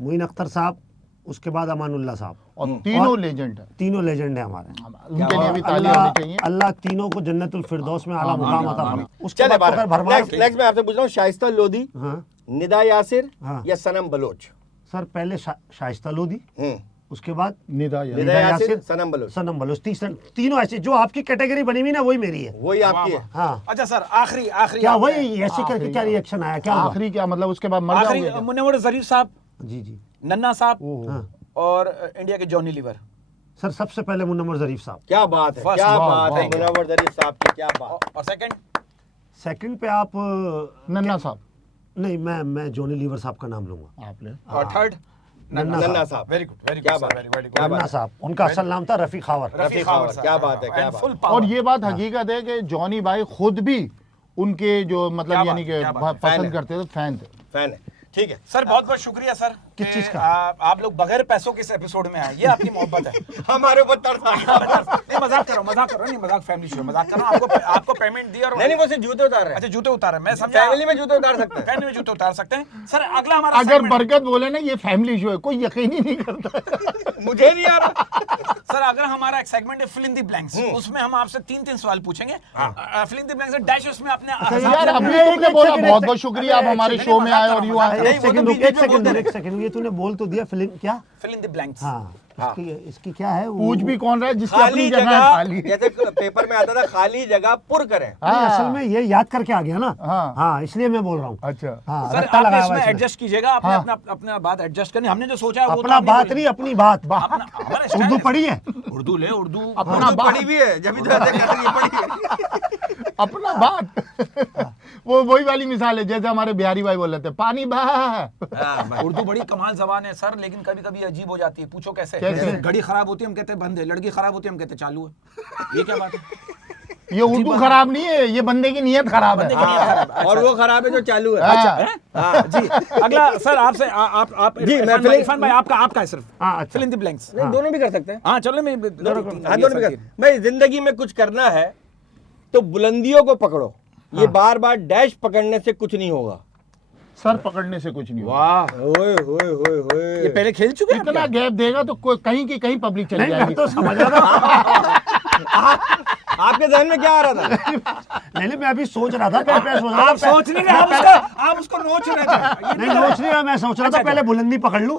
मोइन अख्तर साहब, उसके बाद अमानुल्लाह साहब। और तीनों लेजेंड है, तीनों लेजेंड है हमारे। उनके लिए भी तालियां होनी चाहिए। अल्लाह तीनों को जन्नतुल फिरदौस में आला मुकाम अता फरमाए। उसके चले बाद तो फिर भरमार। नेक्स्ट मैं आपसे पूछ रहा हूँ, शाइस्ता लोधी, हाँ निदा यासिर हाँ। या सनम बलोच? सर, पहले शाइस्ता लोधी, उसके बाद निदा यार। निदा यासिर, सनम बलोच। सनम बलोच। तीनों ऐसे जो आपकी कैटेगरी बनी हुई ना, वही मेरी है। वही आपकी है। हाँ, अच्छा सर, आखिरी क्या वही ऐसे करके क्या रिएक्शन आया, क्या हुआ? आखिरी क्या मतलब, उसके बाद मर आखिरी जाओगे क्या? मुनव्वर ज़रीफ साहब, जी जी। नन्ना साहब हाँ और इंडिया के जॉनी लीवर। सर, सबसे पहले मुनव्वर ज़रीफ साहब। क्या बात है, First, क्या वाह, बात है वाह। मुनव्वर ज़रीफ साहब की, क्या बात। और सेकंड सेकंड पे आप नन्ना साहब नहीं, मैं जॉनी लीवर साहब का नाम लूंगा। आपने। और थर्ड नन्ना साहब। वेरी गुड, वेरी क्या गुड, बात, वेरी वेरी क्या गुड। नन्ना साहब, उनका असल नाम था रफीक खावर। रफीक खावर, क्या बात है, क्या And बात। full power। और ये बात हकीकत है कि जॉनी भाई खुद भी उनके जो क्या मतलब बात, यानी कि क्या बात, फैन पसंद है। करते थे, फैन थे। फैन है, ठीक है। सर बहुत बहुत शुक्रिया सर किस कि चीज़ का? आप लोग बगैर पैसों के इस एपिसोड में आए, ये आपकी मोहब्बत है। हमारे ऊपर तरस आ गया। नहीं मजाक करो, नहीं मजाक, फैमिली शो मजाक कर रहा हूं। आपको पेमेंट दिया और नहीं, वो सिर्फ जूते उतार रहे अच्छा हैं। जूते उतारे, मैं समझा फैमिली में जूते उतार सकते हैं। फैमिली में जूते उतार सकते हैं। सर अगला हमारा अगर segment- बरकत बोले ना ये फैमिली शो है, कोई यकीन ही नहीं करता। मुझे नहीं आ रहा। सर अगर हमारा एक सेगमेंट है फिल इन द ब्लैंक्स, उसमें हम आपसे 3 सवाल पूछेंगे। Fill in the blanks dash, उसमें अपने यार अभी तुमने बोला बहुत बहुत शुक्रिया, आप हमारे शो में आए और यूं आए। नहीं, वो तो बीच में बोलते एक सेकंड, ये तूने बोल तो दिया फिल्म क्या? Fill in the blanks. हाँ, इसकी क्या है? पूछ भी कौन रहा है जिसकी खाली अपनी जगह जगह, खाली है। जैसे पेपर में आता था, खाली जगह पुर करें। नहीं, असल में ये याद करके आ गया ना। हाँ। हाँ, इसलिए मैं बोल रहा हूँ। अच्छा। हाँ, सर रट्टा आपने लगाया हुआ इसमें इसमें। एडजस्ट कीजिएगा, आपने अपना बात एडजस्ट करनी, हमने जो सोचा है वो तो अपना आप नहीं बात बोलेंगे। नहीं, अपनी बात। अपना- हमारा स्टाइल उर्दू है। पढ़ी है? उर्दू ले, उर्दू अपना उर्दू बात, पढ़ी भी है, जब भी तो ऐसे कर रही है, पढ़ी है। अपना बात। वो वही वाली मिसाल है जैसे हमारे बिहारी भाई बोल रहे थे, पानी बहा। हाँ, भाई। उर्दू बड़ी कमाल जबान है सर, लेकिन कभी कभी अजीब हो जाती है। पूछो कैसे? कैसे? घड़ी खराब होती है हम कहते हैं बंद है, लड़की खराब होती है हम कहते हैं चालू है। ये क्या बात है? ये उर्दू खराब नहीं है, ये बंदे की नीयत खराब है। और वो खराब है जो चालू है। अच्छा हाँ, जी। अगला सर आपसे आप जी, मैं इरफान भाई आपका है सिर्फ हाँ, अच्छा। Fill in the blanks. नहीं, दोनों भी कर सकते हैं। हाँ चलो मैं हाँ, दोनों भी कर। भाई जिंदगी में कुछ करना है तो बुलंदियों को पकड़ो, ये बार बार डैश पकड़ने से कुछ नहीं होगा। सर पकड़ने से कुछ नहीं होगा। वाह, ओए होए होए होए। ये पहले खेल चुके हैं इतना गैप देगा तो कहीं की कहीं पब्लिक चली नहीं, मैं जाएगी। तो समझ रहा था। आपके जहन में क्या आ रहा था? नहीं, मैं अभी सोच रहा था, पहले सोच रहा आप था, सोच नहीं रहे, आप उसको नोच रहे थे। ये नहीं सोच नहीं रहा, मैं सोच रहा था पहले बुलंदी पकड़ लूं।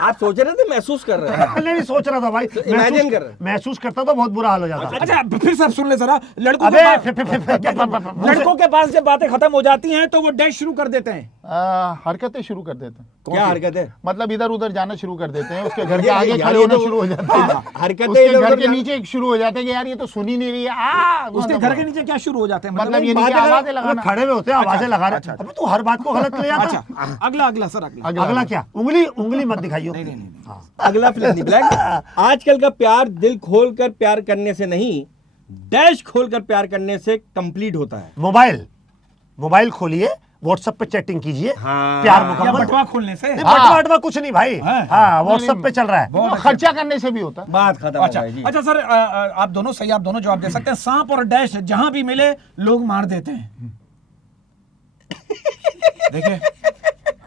आप सोच रहे थे, महसूस कर रहे हैं। नहीं सोच रहा था भाई, imagine कर रहे। महसूस करता तो बहुत बुरा हाल हो जाता। अच्छा फिर सब सुन ले जरा, लड़कों अबे लड़कों के पास जब बातें खत्म हो जाती हैं तो वो डैश शुरू कर देते हैं। हरकतें शुरू कर देते हैं, क्या हरकत है? मतलब इधर उधर जाना शुरू कर देते हैं, उसके घर के ये- आगे यार, खड़े ये होना तो- शुरू हो जाते हैं, हरकतें उसके इधर घर उधर के जाना- नीचे शुरू हो जाते हैं कि यार ये तो सुन ही नहीं रही है। उसके घर के नीचे क्या शुरू हो जाते हैं? मतलब ये नहीं कि बातें कर- आवाजें लगाना। खड़े में होते हैं, आवाजें लगा रहे। अबे तू हर बात को गलत ले जाता। अच्छा अगला सर अगला। अगला क्या? उंगली मत दिखाइयो। अगला फिल्म ब्लैक। आजकल का प्यार दिल खोल कर प्यार करने से नहीं, डैश खोल कर प्यार करने से कंप्लीट होता है। मोबाइल खोलिए, व्हाट्सएप पे चैटिंग कीजिए, हाँ। प्यार या मुकम्मल। बटवा खोलने से। नहीं, बटवा कुछ नहीं भाई। हाँ। हाँ, व्हाट्सएप पे चल रहा है। वो खर्चा करने से भी होता है। बात खत्म हो अच्छा गई जी। अच्छा सर आप दोनों सही, आप दोनों जवाब दे सकते हैं। सांप और डैश जहां भी मिले लोग मार देते हैं। देखिए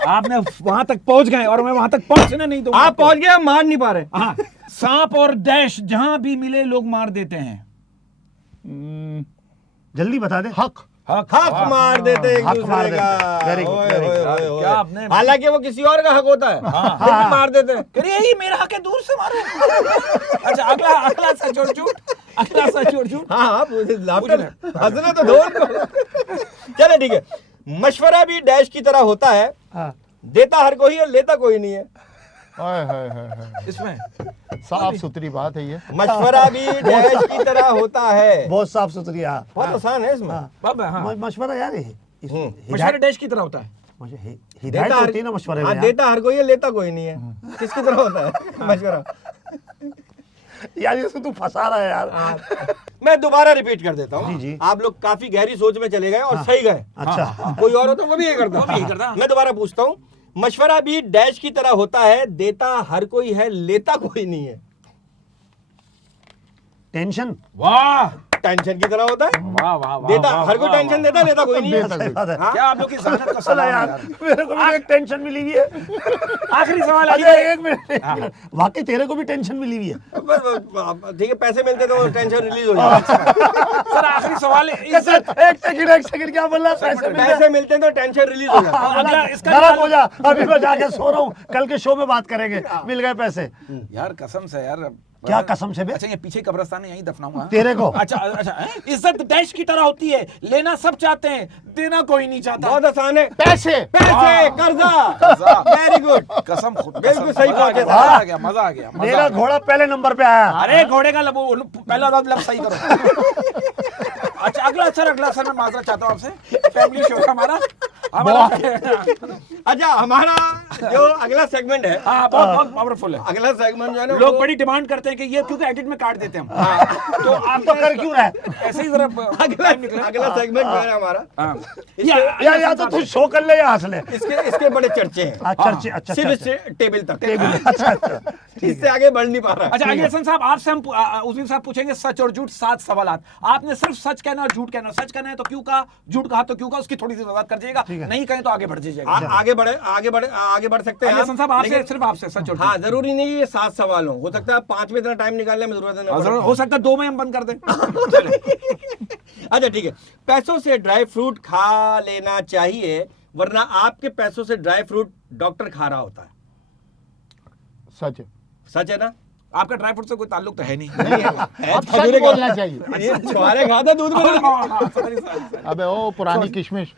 आपने वहां तक पहुंच गए और मैं वहां तक पहुंचने नहीं दूंगा। आप पहुंच गए, हम मार नहीं पा रहे। हाँ, सांप और डैश जहां भी मिले लोग मार देते हैं। जल्दी बता दे। हक हक मार देते एक हक मार दूसरे देते। का। Very good, ओए, very ओए, good. ओए, ओए। क्या आपने- हालांकि वो किसी और का हक होता है, लेकिन मार देते हैं। अरे यही मेरा हक है, दूर से मारो। अच्छा अगला सच और झूठ। अगला सच और झूठ। हाँ हाँ, लाफ्टर हंसना तो दो उनको। चलो ठीक है। मशवरा भी डैश की तरह होता है, हाँ। देता हर कोई है, लेता कोई नहीं है। हाय। इसमें साफ सुथरी बात है ये। मशवरा भी डैश की तरह होता है। बहुत साफ सुथरी। हाँ। बहुत आसान है इसमें। बाबा हाँ मशवरा यार, मशवरा डैश की तरह होता है। हिदायत होती है ना मशवरे में हाँ, यार। देता हर कोई है, लेता कोई नहीं है। किसकी तरह होता है मशवरा? यार इसको तू फंसा रहा है यार। मैं दोबारा रिपीट कर देता हूँ। जी, जी। आप लोग काफी गहरी सोच में चले गए और सही गए। अच्छा। कोई और होता वो भी ये करता। मैं दोबारा पूछता हूँ। मशवरा भी डैश की तरह होता है, देता हर कोई है, लेता कोई नहीं है। टेंशन। वाह टेंशन की तरह होता है। वाह वाह वाह, देता वाह, हर कोई वाह, टेंशन देता, लेता कोई नहीं है। सही बात है। हाँ? क्या आप लोग की जहनत का चला सलाम है यार, यार। मेरे को भी एक टेंशन मिली हुई है। आखिरी सवाल अरे है। एक मिनट, वाकई तेरे को भी टेंशन मिली हुई है। बस, ठीक है, पैसे मिलते तो टेंशन रिलीज हो जाता है। सर आखिरी सवाल है। इज्जत एक सेकंड क्या बोल रहा है? पैसे मिल पैसे मिलते तो टेंशन रिलीज हो जाता है। अगला इसका नरक हो जा, अभी मैं जाके सो रहा हूँ, कल के शो में बात करेंगे। मिल गए पैसे। यार कसम से यार। क्या कसम से बे? अच्छा ये पीछे कब्रिस्तान है, यहीं दफनाऊंगा। तेरे को। अच्छा अच्छा इज्जत डैश की तरह होती है, लेना सब चाहते हैं, देना कोई नहीं चाहता। बहुत आसान है। पैसे पैसे, कर्जा। Very good. कसम खुद बिल्कुल सही पहुंचे। मजा आ गया मजा आ गया मजा मेरा आ गया। घोड़ा पहले नंबर पे आया। अरे घोड़े का लब पहला लब सही करो। अच्छा अगला सर मैं माजरत चाहता हूँ आपसे, फैमिली शो है हमारा। अच्छा, हमारा जो अगला सेगमेंट है, हाँ बहुत पावरफुल है। अगला सेगमेंट जो है ना, लोग वो- बड़ी डिमांड करते हैं कि ये क्योंकि एडिट में काट देते हैं हम। तो आप तो कर क्यों रहा है? ऐसे ही जरा अगला सेगमेंट जो है ना हमारा, हाँ। यार या तो तू शो कर ले या हंस ले। इसके बड़े चर्चे हैं। अच्छा सिर्फ इससे टेबल तक। अच्छा। इससे आगे बढ़ नहीं पा रहा। अच्छा अली हसन साहब आपसे हम उसी साहब पूछेंगे सच और झूठ 7 सवाल। आपने सिर्फ सच कहना और झूठ कहना। सच कहना है तो क्यों कहा, झूठ कहा तो क्यों कहा, उसकी थोड़ी सी वजाहत कर दीजिएगा, नहीं कहें तो आगे बढ़ जाइएगा। आगे बढ़ सकते हैं अली आप। हसन साहब आपसे लेकिन- सिर्फ आपसे सच और झूठ। हाँ, जरूरी नहीं ये 7 सवाल हो सकता है 5 में इतना टाइम निकालने में जरूरत नहीं जरूर पड़े। हो सकता है 2 में हम बंद कर दें। अच्छा ठीक है। पैसों से ड्राई फ्रूट खा लेना चाहिए, वरना आपके पैसों से ड्राई फ्रूट डॉक्टर खा रहा होता है। सच है। सच है ना? आपका ड्राई फ्रूट से कोई ताल्लुक तो है नहीं। अब सच बोलना चाहिए। ये छुआरे खाता दूध में। अबे ओ पुरानी किशमिश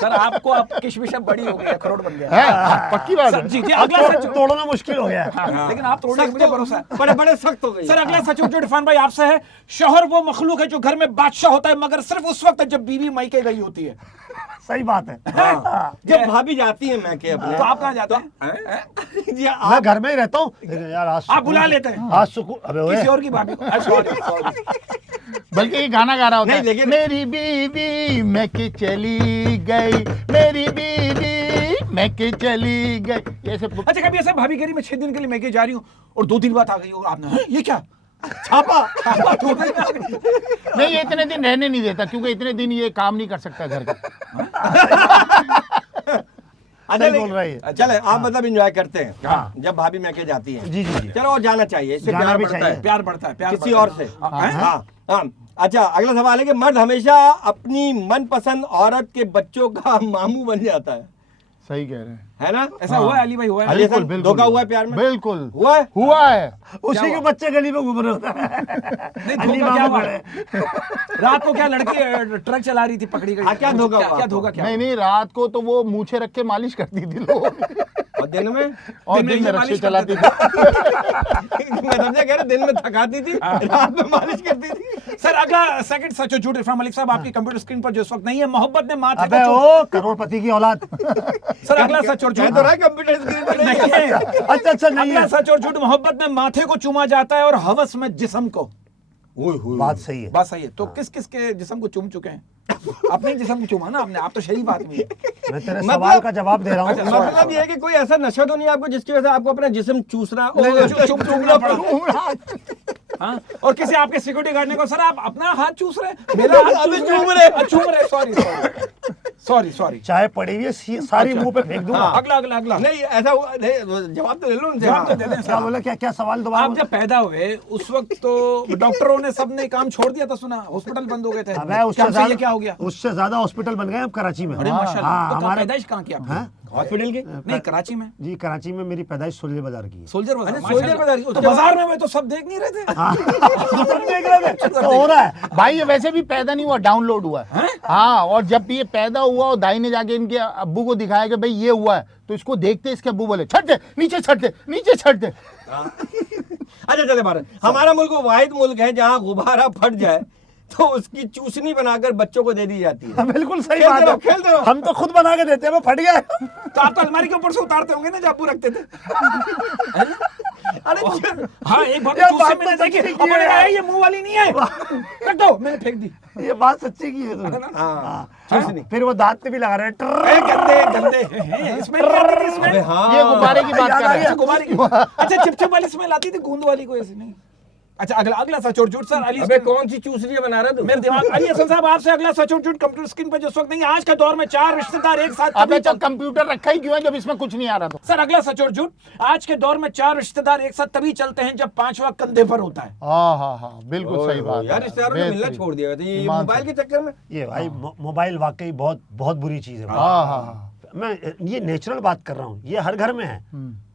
सर आपको अब किशमिश अब बड़ी हो गई है, अखरोट बन गया है, पक्की बात है। जी अगला सच तोड़ना मुश्किल हो गया। लेकिन आप तोड़ने मुझे भरोसा है। बड़े सख्त हो गए। सर अगला सच और झूठ इरफान भाई आपसे है। शौहर वो मखलूक है जो घर में बादशाह होता है, मगर सिर्फ उस वक्त जब बीवी मायके गई होती है। सही बात है। जब भाभी जाती है मैं के अपने, तो आप कहाँ जाते हैं? जी मैं आप घर में ही रहता हूँ। यार आज आप बुला लेते हैं आज सुकून, अबे ओए किसी और की भाभी को। सॉरी बल्कि ये गाना गा रहा होता नहीं, है, लेकिन- मेरी बीवी मैं के चली गई, मेरी बीवी मैं के चली गई, ऐसे अच्छा कभी ऐसा भाभी कह रही मैं 6 दिन के लिए मैके जा रही हूँ और 2 दिन बाद आ गई और आपने "हैं, ये क्या छापा छापा 2 दिन में आ गई?" नहीं, ये इतने दिन रहने नहीं देता क्योंकि इतने दिन ये काम नहीं कर सकता घर का। अच्छा सही बोल रहा है ये। चले आप मतलब एंजॉय करते हैं हाँ। जब भाभी मैके जाती है। जी, जी, जी। चलो और जाना चाहिए, इससे जाना प्यार भी बढ़ता चाहिए। है प्यार बढ़ता है प्यार किसी बढ़ता और है। से। हाँ, हाँ हाँ। अच्छा अगला सवाल है कि मर्द हमेशा अपनी मनपसंद औरत के बच्चों का मामू बन जाता है सही कह रहे हैं। है ना? ऐसा हुआ है अली भाई हुआ है अली बिल्कुल, सर, बिल्कुल। धोखा हुआ है प्यार में? बिल्कुल हुआ है? हुआ है। उसी के बच्चे गली में घूम रहे होता है। नहीं अली धोखा क्या मामा हुआ बड़े। रात को क्या लड़की ट्रक चला रही थी पकड़ी गई हाँ, क्या धोखा हुआ क्या आपको? धोखा क्या नहीं नहीं, रात को तो वो मूछे रख के मालिश करती थी लोग, और दिन में? और दिन में दिन में ये रक्षे मालिश चलाती करते थी। मैं समझा कह रहा दिन में थकाती थी, रात में मालिश करती थी। सर अगला सेकंड सच और झूठ इरफान मलिक साहब आपकी कंप्यूटर स्क्रीन पर जो इस वक्त नहीं है मोहब्बत ने माथे अबे को ओ करोड़पति की औलाद। सर अगला सच और कह झूठ तो रहा है कंप्यूटर स्क्रीन पे नहीं है। नहीं है। अच्छा अच्छा नहीं अगला है। सच और झूठ मोहब्बत में माथे को चूमा जाता है और हवस में जिस्म को। बात सही है। बात सही है। तो किस किस के जिस्म को चूम चुके हैं? अपने जिस्म को चूमा ना आपने, आप तो शरीफ आदमी है। मैं तेरे मतलब- सवाल का जवाब दे रहा हूँ। मतलब ये है कि कोई ऐसा नशा तो नहीं है आपको जिसकी वजह से आपको अपना जिस्म चूसना चूमना पड़ा। हाँ? और किसी आपके सिक्योरिटी गार्ड ने कहा सर आप अपना हाथ चूस रहे हैं, मेरा हाथ अबे चूम रहे सॉरी सॉरी चाय पड़ी हुई है सारी मुंह पे फेंक दूंगा। अगला नहीं ऐसा हुआ नहीं, जवाब तो ले लो उनसे। जवाब तो दे दें क्या सर। बोला, क्या क्या सवाल दोबारा आप जब पैदा हुए उस वक्त तो डॉक्टरों ने सबने काम छोड़ दिया था, सुना हॉस्पिटल बंद हो गए थे। अबे उससे क्या ज्यादा क्या हो गया? उससे ज्यादा हॉस्पिटल बन गए अब कराची में। अरे माशाल्लाह। हाँ, तो कहाँ हमारे पैदाइश कहाँ की आपने? हाँ? हॉस्पिटल की? नहीं कराची में। जी कराची में मेरी पैदाइश सोल्जर बाजार की है। सोल्जर बाजार। अरे सोल्जर बाजार की, तो उसके बाजार में तो सब देख नहीं रहे थे। सब देख रहे थे तो हो रहा है। भाई ये वैसे भी पैदा नहीं हुआ, डाउनलोड हुआ है। हाँ, और जब ये पैदा हुआ और दाई ने जाके इनके अब्बू को दिखाया कि भाई ये हुआ है, तो इसको देखते इसके अब्बू बोले छट दे नीचे, छट दे नीचे, छट दे। अच्छा चले भारत, हमारा मुल्क वो वाहिद मुल्क है जहाँ गुब्बारा फट जाए तो उसकी चूसनी बनाकर बच्चों को दे दी जाती है। बिल्कुल सही खेलते बात रहो, है। खेलते रहो। हम तो खुद बना के देते हैं, वो फट गया। तो आप तो अलमारी के ऊपर से उतारते होंगे ना जब अब्बू रखते थे। अरे हाँ एक बार ये चूसे बात मैंने तो देखी, सच्ची अब मैंने है कहा यार। ये मुंह वाली नहीं है, रख दो, मैंने फेंक दी। ये बात सच्ची की है तूने। हाँ, हाँ, फिर वो दांत पे भी लगा रहे हैं ट्रर। अरे गंदे हैं, इसमें नहीं आती थी इसमें। अबे हाँ। ये गुब्बारे की बात याद कर आ रहे गया। हैं। गुब्बारे की। अच्छा चिपचिप वाली स्मेल आती थी, गूंद वाली कोई ऐसी नहीं। अच्छा अगला सच और झूठ सर अली अबे कौन सी चूसनी बना रहा तू? मेरे दिमाग अली हसन साहब आपसे अगला सच और झूठ कंप्यूटर स्क्रीन पर जिस वक्त नहीं, आज के दौर में 4 रिश्तेदार एक साथ अबे तभी तो कंप्यूटर रखा ही क्यों है जब इसमें कुछ नहीं आ रहा? तो सर अगला सच और झूठ, आज के दौर में 4 रिश्तेदार एक साथ तभी चलते हैं जब 5वां कंधे पर होता है। हाँ, बिल्कुल सही बात यार रिश्तेदारों ने मिलना छोड़ दिया है, ये ईमान मोबाइल के चक्कर में। ये भाई मोबाइल वाकई बहुत बहुत बुरी चीज है। हाँ। मैं ये नेचुरल बात कर रहा हूँ, ये हर घर में है।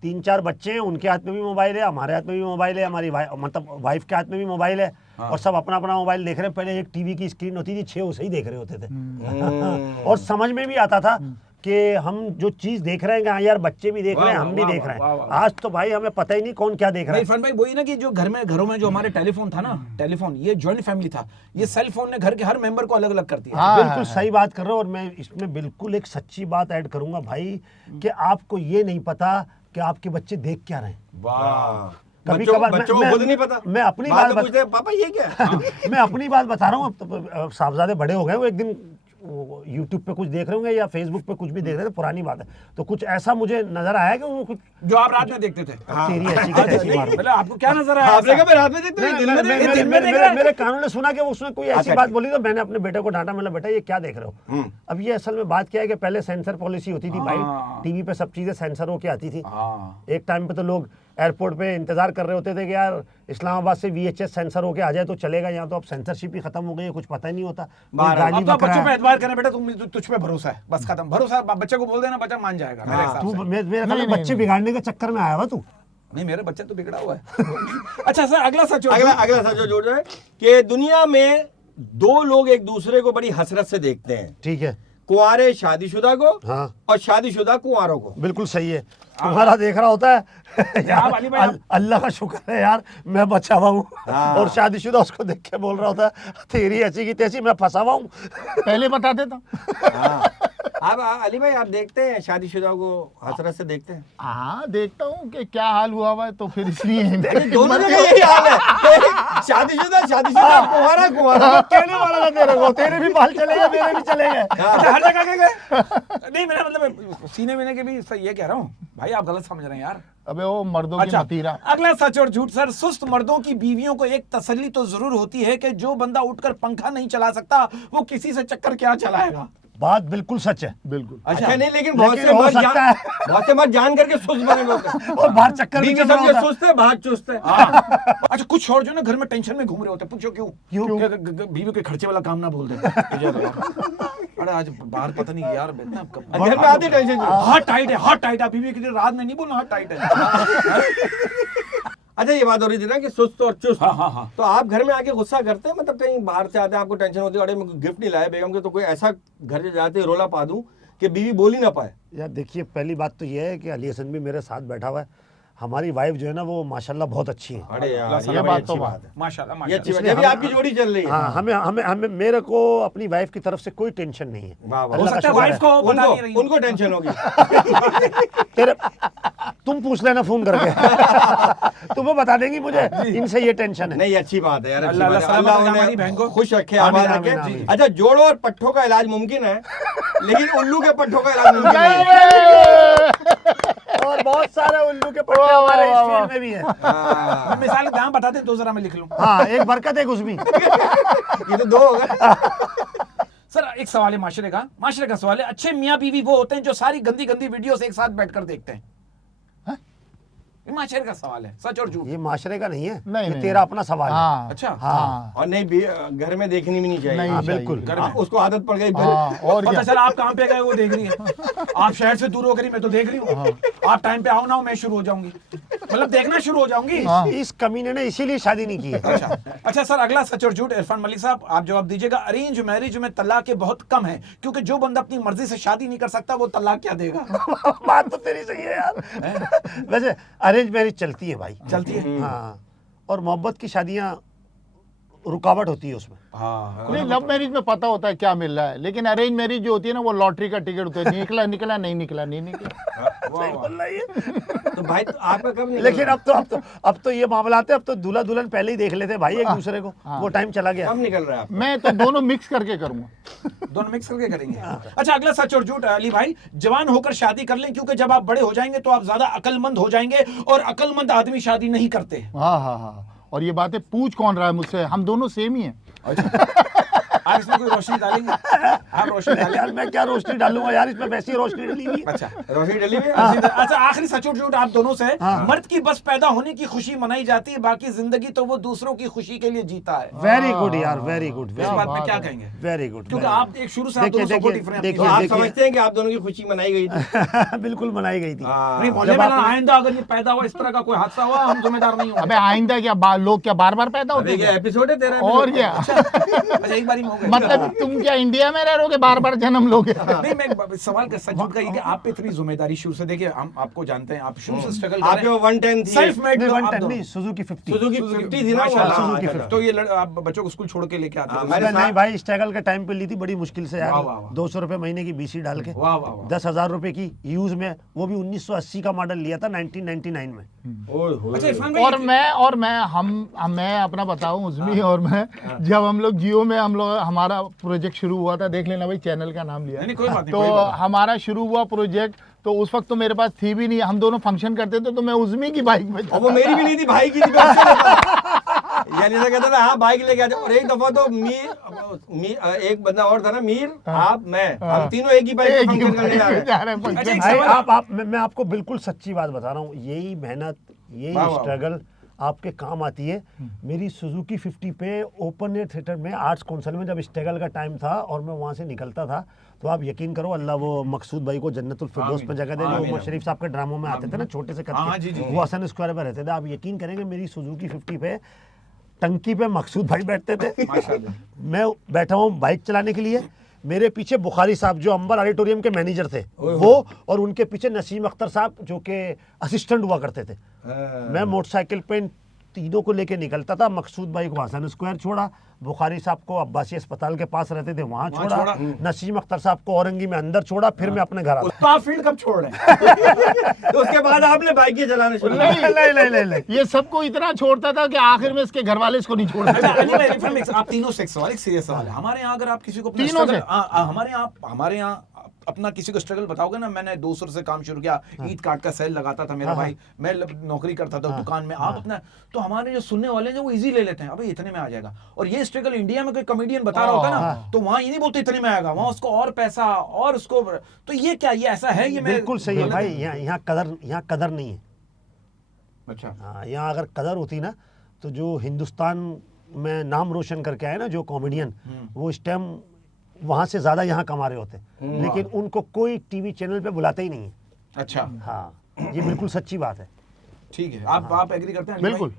3-4 बच्चे हैं, उनके हाथ में भी मोबाइल है, हमारे हाथ में भी मोबाइल है, हमारी मतलब वाइफ के हाथ में भी मोबाइल है। और सब अपना अपना मोबाइल देख रहे हैं। पहले एक टीवी की स्क्रीन होती थी, 6 उसे ही देख रहे होते थे। और समझ में भी आता था कि हम जो चीज देख रहे हैं कि हाँ यार बच्चे भी देख रहे हैं, हम भी देख रहे हैं। आज तो भाई हमें पता ही नहीं कौन क्या देख रहा है। इरफान भाई वही ना कि जो घरों में जो हमारे टेलीफोन था ना, टेलीफोन ये जॉइंट फैमिली था, ये सेल फोन ने घर के हर मेंबर को अलग अलग कर दिया। हाँ, बिल्कुल सही बात कर रहे हो। और मैं इसमें बिल्कुल एक सच्ची बात ऐड करूंगा भाई, कि आपको ये नहीं पता कि आपके बच्चे देख क्या रहे हैं। वाह, कभी कभार बच्चों को खुद नहीं पता। मैं अपनी बात बात तो पूछते हैं, पापा ये क्या? मैं अपनी बात बता रहा हूँ। अब तो साहबजादे बड़े हो गए, वो एक दिन यूट्यूब पे कुछ देख रहे होंगे या फेसबुक पे कुछ भी देख रहे थे, पुरानी बात है, तो कुछ ऐसा मुझे नजर आया कि वो कुछ जो आप रात में देखते थे। तेरी ऐसी की तैसी मारो। मतलब आपको क्या नजर आया? आपने कहा मैं रात में देखता हूँ, दिन में देखता हूँ। दिन में देख रहा है। मेरे कानों ने सुना कि उसने कोई ऐसी अच्छा, बात बोली, तो मैंने अपने बेटे को डांटा। मतलब बेटा ये क्या देख रहे हो? अब ये असल में बात क्या है कि पहले सेंसर पॉलिसी होती थी भाई, टीवी पे सब चीजें सेंसर होके आती थी। एक टाइम पे तो लोग एयरपोर्ट पे इंतजार कर रहे होते थे कि यार इस्लामाबाद से VHS सेंसर होके आ जाए तो चलेगा। यहाँ तो अब सेंसरशिप ही खत्म हो गई है, कुछ पता ही नहीं होता। कोई गाली अब तो बकरा बच्चों पे है। एतबार करें बेटा, तुझ पे भरोसा है, बस खत्म। भरोसा बच्चे को बोल देना, बच्चा मान जाएगा मेरे हिसाब तू से। मेरे ख्याल में बच्चे बिगाड़ने के चक्कर में आया हुआ तू। नहीं मेरे बच्चा तो बिगड़ा हुआ है। अच्छा सर अगला सच और अगला सच जो जोड़ रहा है कि दुनिया में 2 लोग एक दूसरे को बड़ी हसरत से देखते हैं, ठीक है, कुंवारे शादीशुदा को हाँ और शादीशुदा कुंवारों को। बिल्कुल सही है। तुम्हारा देख रहा होता है यार, अली भाई, अल्लाह का शुक्र है यार मैं बचा हुआ हूँ। हाँ। और शादीशुदा उसको देख के बोल रहा होता है तेरी ऐसी की तैसी, मैं फंसा हुआ हूँ। पहले बता देता। आप अली भाई आप देखते हैं शादीशुदा को हसरत से देखते हैं? हाँ देखता हूँ कि क्या हाल हुआ हुआ है, तो फिर इसलिए दोनों जगह यही हाल है। शादीशुदा कुंवारा कहने वाला था तेरे को, तेरे भी बाल चले गए, मेरे भी चले गए। अच्छा हर जगह के गए? नहीं मेरा मतलब सीने वीने के भी ये कह रहा हूँ भाई, आप गलत समझ रहे हैं यार। अबे वो मर्दों की मतीरा। अगला सच और झूठ सर। सुस्त मर्दों की बीवियों को एक तसल्ली तो जरूर होती है कि जो बंदा उठकर पंखा नहीं चला सकता वो किसी से चक्कर क्या चलाएगा। बात बिल्कुल सच है। बिल्कुल। अच्छा नहीं, लेकिन बहुत से हो मर्द सकता है। बहुत से मर्द जान करके सुस्त बने लोग हैं। और बाहर चक्कर भी बीवी चल रहा सबके होता है। सुस्त है, बाहर चुस्त है। हाँ। अच्छा कुछ और जो ना घर में टेंशन में घूम रहे होते हैं, पूछो क्यों? क्यों? बीवी के खर्चे वाला काम ना बोल दे। अरे आज बाहर पता नहीं यार घर में आती टेंशन। हार्ट टाइट है, हार्ट टाइट है। बीवी के लिए रात में नहीं बोलना हार्ट टाइट है। अच्छा ये बात हो रही थी ना कि सुस्त और चुस्त। हाँ। तो आप घर में आके गुस्सा करते हैं? मतलब कहीं बाहर से आते हैं, आपको टेंशन होती है, अरे मैं गिफ्ट नहीं लाया बेगम के, तो कोई ऐसा घर से जाते रोला पा दूं कि बीवी बोल ही ना पाए? यार देखिए, पहली बात तो ये है कि अली हसन भी मेरे साथ बैठा हुआ है। हमारी वाइफ जो है ना वो माशाल्लाह बहुत अच्छी है। अरे यार ये बात तो बात है। माशाल्लाह ये अच्छी बात माशाल्लाह। है। अभी आपकी जोड़ी चल रही है। हाँ, हमें मेरे को अपनी वाइफ की तरफ से कोई टेंशन नहीं है। वाह वाह। हो अल्लाह का सकता है शुक्र वाइफ है। को बता नहीं रही। उनको टेंशन होगी। तेरे तुम पूछ लेना फोन करके। तुम्हें बता देंगी मुझे इनसे ये टेंशन है। नहीं अच्छी बात है यार, अच्छी अल्लाह बात है। सलामत अल्लाह रखे हमारी उन्हें बहन को। खुश रखे, आमीन, आबाद आमीन, रखे। आमीन। अच्छा जोड़ों और पट्ठों का इलाज मुमकिन है, लेकिन उल्लू के पट्ठों का इलाज मुमकिन नहीं है। और बहुत सारे उल्लू के पट्टे हमारे इस फील्ड में भी है। मैं मिसाल के नाम बताते तो जरा मैं लिख लूं। हाँ, एक बरकत एक उसमें। ये तो दो हो गए। सर एक सवाल है माशरे का सवाल है। अच्छे मियाँ बीवी वो होते हैं जो सारी गंदी गंदी वीडियोस एक साथ बैठकर देखते हैं। ये माशरे का सवाल है, सच और झूठ। ये माशरे का नहीं है, नहीं, ये नहीं, तेरा अपना सवाल है। हाँ अच्छा हाँ, और नहीं घर में देखनी भी नहीं चाहिए। नहीं हाँ, चाहिए। बिल्कुल। घर में उसको आदत पड़ गई फिर। हाँ, और पता क्या। चला आप कहाँ पे गए वो देख रही है। आप शहर से दूर हो गई, मैं तो देख रही हूँ। आप टाइम पे आओ ना, मैं शुरू हो जाऊंगी, मतलब देखना शुरू हो जाऊंगी। इस कमीने ने इसीलिए शादी नहीं की है। अच्छा सर अगला सच और झूठ। इरफान मलिक साहब आप जवाब दीजिएगा। अरेंज मैरिज में तलाक बहुत कम है, क्योंकि जो बंदा अपनी मर्जी से शादी नहीं कर सकता वो तलाक क्या देगा? बात तो तेरी सही है यार। वैसे अरेंज मैरिज चलती है भाई, चलती है। हाँ, और मोहब्बत की शादियां रुकावट होती है उसमें। हाँ नहीं, लव मैरिज में पता होता है क्या मिल रहा है, लेकिन अरेंज मैरिज जो होती है ना वो लॉटरी का टिकट होता है, निकला नहीं निकला। सही बोल रही है। तो भाई तो आपका कब निकल लेकिन रहा है? अब तो ये मामला आते, अब तो दूल्हा दुल्हन पहले ही देख लेते भाई एक दूसरे को। वो टाइम चला गया। कब निकल रहा है आपका? मैं तो दोनों मिक्स करके करूंगा। दोनों मिक्स करके करेंगे। अच्छा अगला सच और झूठ अली भाई। जवान होकर शादी कर लें, क्योंकि जब आप बड़े हो जाएंगे तो आप ज्यादा अक्लमंद हो जाएंगे, और अक्लमंद आदमी शादी नहीं करते। हाँ। और ये बातें पूछ कौन रहा है मुझसे? हम दोनों सेम ही हैं। आप इसमें कोई रोशनी डालेंगे? आप रोशनी डालेंगे? यार मैं क्या रोशनी डालूंगा यार, इसमें वैसी रोशनी डली हुई है। अच्छा रोशनी डली हुई है? अच्छा आखिरी सच और झूठ आप दोनों से। मर्द की बस पैदा होने की खुशी मनाई जाती है, बाकी जिंदगी तो वो दूसरों की खुशी के लिए जीता है। वेरी गुड यार, वेरी गुड, इस बात में क्या कहेंगे? Very good. क्योंकि आप एक शुरू से आप दोनों सपोर्टिव रहे हैं। तो आप समझते हैं कि आप दोनों की खुशी मनाई गई थी? बिल्कुल मनाई गई थी। नहीं मोहल्ले में ना आइंदा अगर ये पैदा हुआ, इस तरह का कोई हादसा हुआ, हम जिम्मेदार नहीं होंगे। अबे आइंदा क्या लोग क्या बार पैदा होते अबे ये हैं? एपिसोड है तेरा? और क्या? अच्छा एक बार ही हो गया। मतलब तुम क्या इंडिया में रह रहोगे बार जन्म लोगे? नहीं मैं सवाल का सच का ये कि आप पे इतनी जिम्मेदारी शुरू से, देखिए हम आपको जानते हैं, आप शुरू से स्ट्रगल कर आपके रहे वो 110 थी। सेल्फ मेड नहीं, आप 110 दोनों। नहीं, सुजुकी 50। सुजुकी 50 थी ना वो? माशाल्लाह, हाँ, सुजुकी अच्छा। 50। तो ये आप बच्चों को स्कूल छोड़ के लेके आते हैं। हमारे नहीं भाई, स्ट्रगल के टाइम पे ली थी बड़ी मुश्किल से यार। वाह, वाह, वाह। 200 रुपए महीने की बीसी डाल के, वाह वाह वाह। 10,000 रुपए की यूज में, वो भी 1980 का मॉडल लिया था 1999 में। ओए होए। अच्छा इरफान और भाई मैं अपना बताऊं उजमी और मैं, जब हम लोग जियो में हमारा प्रोजेक्ट शुरू हुआ था, देख लेना भाई चैनल का नाम लिया। नहीं, कोई बात नहीं, तो कोई बात नहीं। हमारा शुरू हुआ प्रोजेक्ट, तो उस वक्त तो मेरे पास थी भी नहीं, हम दोनों फंक्शन करते थे, तो मैं उजमी की बाइक में और वो मेरी भी नहीं थी, भाई की थी। मैं उससे लेता था। यानी ऐसा कहता था हाँ बाइक लेके आ जाओ। और एक दफा तो एक बंदा और था ना, मीर, आप, मैं, हम तीनों एक ही बाइक पे फंक्शन करने जा रहे हैं। जा रहे हैं अच्छा, एक भाई सवाल- मैं आपको बिल्कुल सच्ची बात बता रहा हूँ, यही मेहनत, यही वाह, वाह। स्ट्रगल आपके काम आती है। मेरी सुजुकी 50 पे ओपन एयर थिएटर में आर्ट्स काउंसिल में जब स्ट्रगल का टाइम था और मैं वहाँ से निकलता था, तो आप यकीन करो, अल्लाह वो मकसूद भाई को जन्नतुल फिरदौस में जगह दे, जो आमीन। उमर शरीफ साहब के ड्रामों में आते थे ना छोटे से हाँ, जी, जी, करके, जी। वो हसन स्क्वायर पे रहते थे। आप यकीन करेंगे मेरी सुजुकी 50 पे टंकी पे मकसूद भाई बैठते थे, माशाल्लाह। मैं बैठा हूँ बाइक चलाने के लिए, मेरे पीछे बुखारी साहब जो अंबर ऑडिटोरियम के मैनेजर थे वो, और उनके पीछे नसीम अख्तर साहब जो के असिस्टेंट हुआ करते थे। मैं मोटरसाइकिल पे तीनों को लेके निकलता था। मकसूद भाई को हसन स्क्वायर छोड़ा, बुखारी साहब को अब्बासी अस्पताल के पास रहते थे वहां छोड़ा, नसीम अख्तर साहब को औरंगी में अंदर छोड़ा, फिर मैं अपने घर आ तो आप फील्ड कब छोड़ रहे हैं? तो उसके बाद आपने बाइकें चलाना शुरू नहीं ये सबको इतना छोड़ता था कि आखिर में इसके घर वाले इसको नहीं छोड़ अच्छा, सकते। अली भाई, आप तीनों से एक सवाल, एक सीरियस सवाल है। हमारे यहाँ अगर आप किसी को अपना तीनों से? struggle- हमारे यहाँ अपना किसी को स्ट्रगल बताओगे ना, मैंने 200 से काम शुरू किया, ईद कार्ड का सेल लगाता था मेरा भाई, मैं नौकरी करता था दुकान में, आप अपना, तो हमारे जो सुनने वाले हैं वो इजी ले लेते हैं, अबे इतने में आ जाएगा। और ये स्ट्रगल इंडिया में कोई कॉमेडियन बता रहा होता ना, तो वहाँ ये नहीं बोलते इतने में आएगा, वहाँ उसको और पैसा और उसको, तो ये क्या, ये ऐसा है? ये मैं बिल्कुल सही है भाई, यहाँ कदर नहीं है। अच्छा, हाँ, यहाँ अगर कदर होती ना तो जो हिंदुस्तान में नाम रोशन करके आए ना जो कॉमेडियन, वो इस टाइम वहां से ज्यादा यहाँ कमा रहे होते, लेकिन उनको कोई टीवी चैनल पे बुलाते ही नहीं है। अच्छा, हाँ, ये बिल्कुल सच्ची बात है। ठीक है, आप एग्री करते हैं? बिल्कुल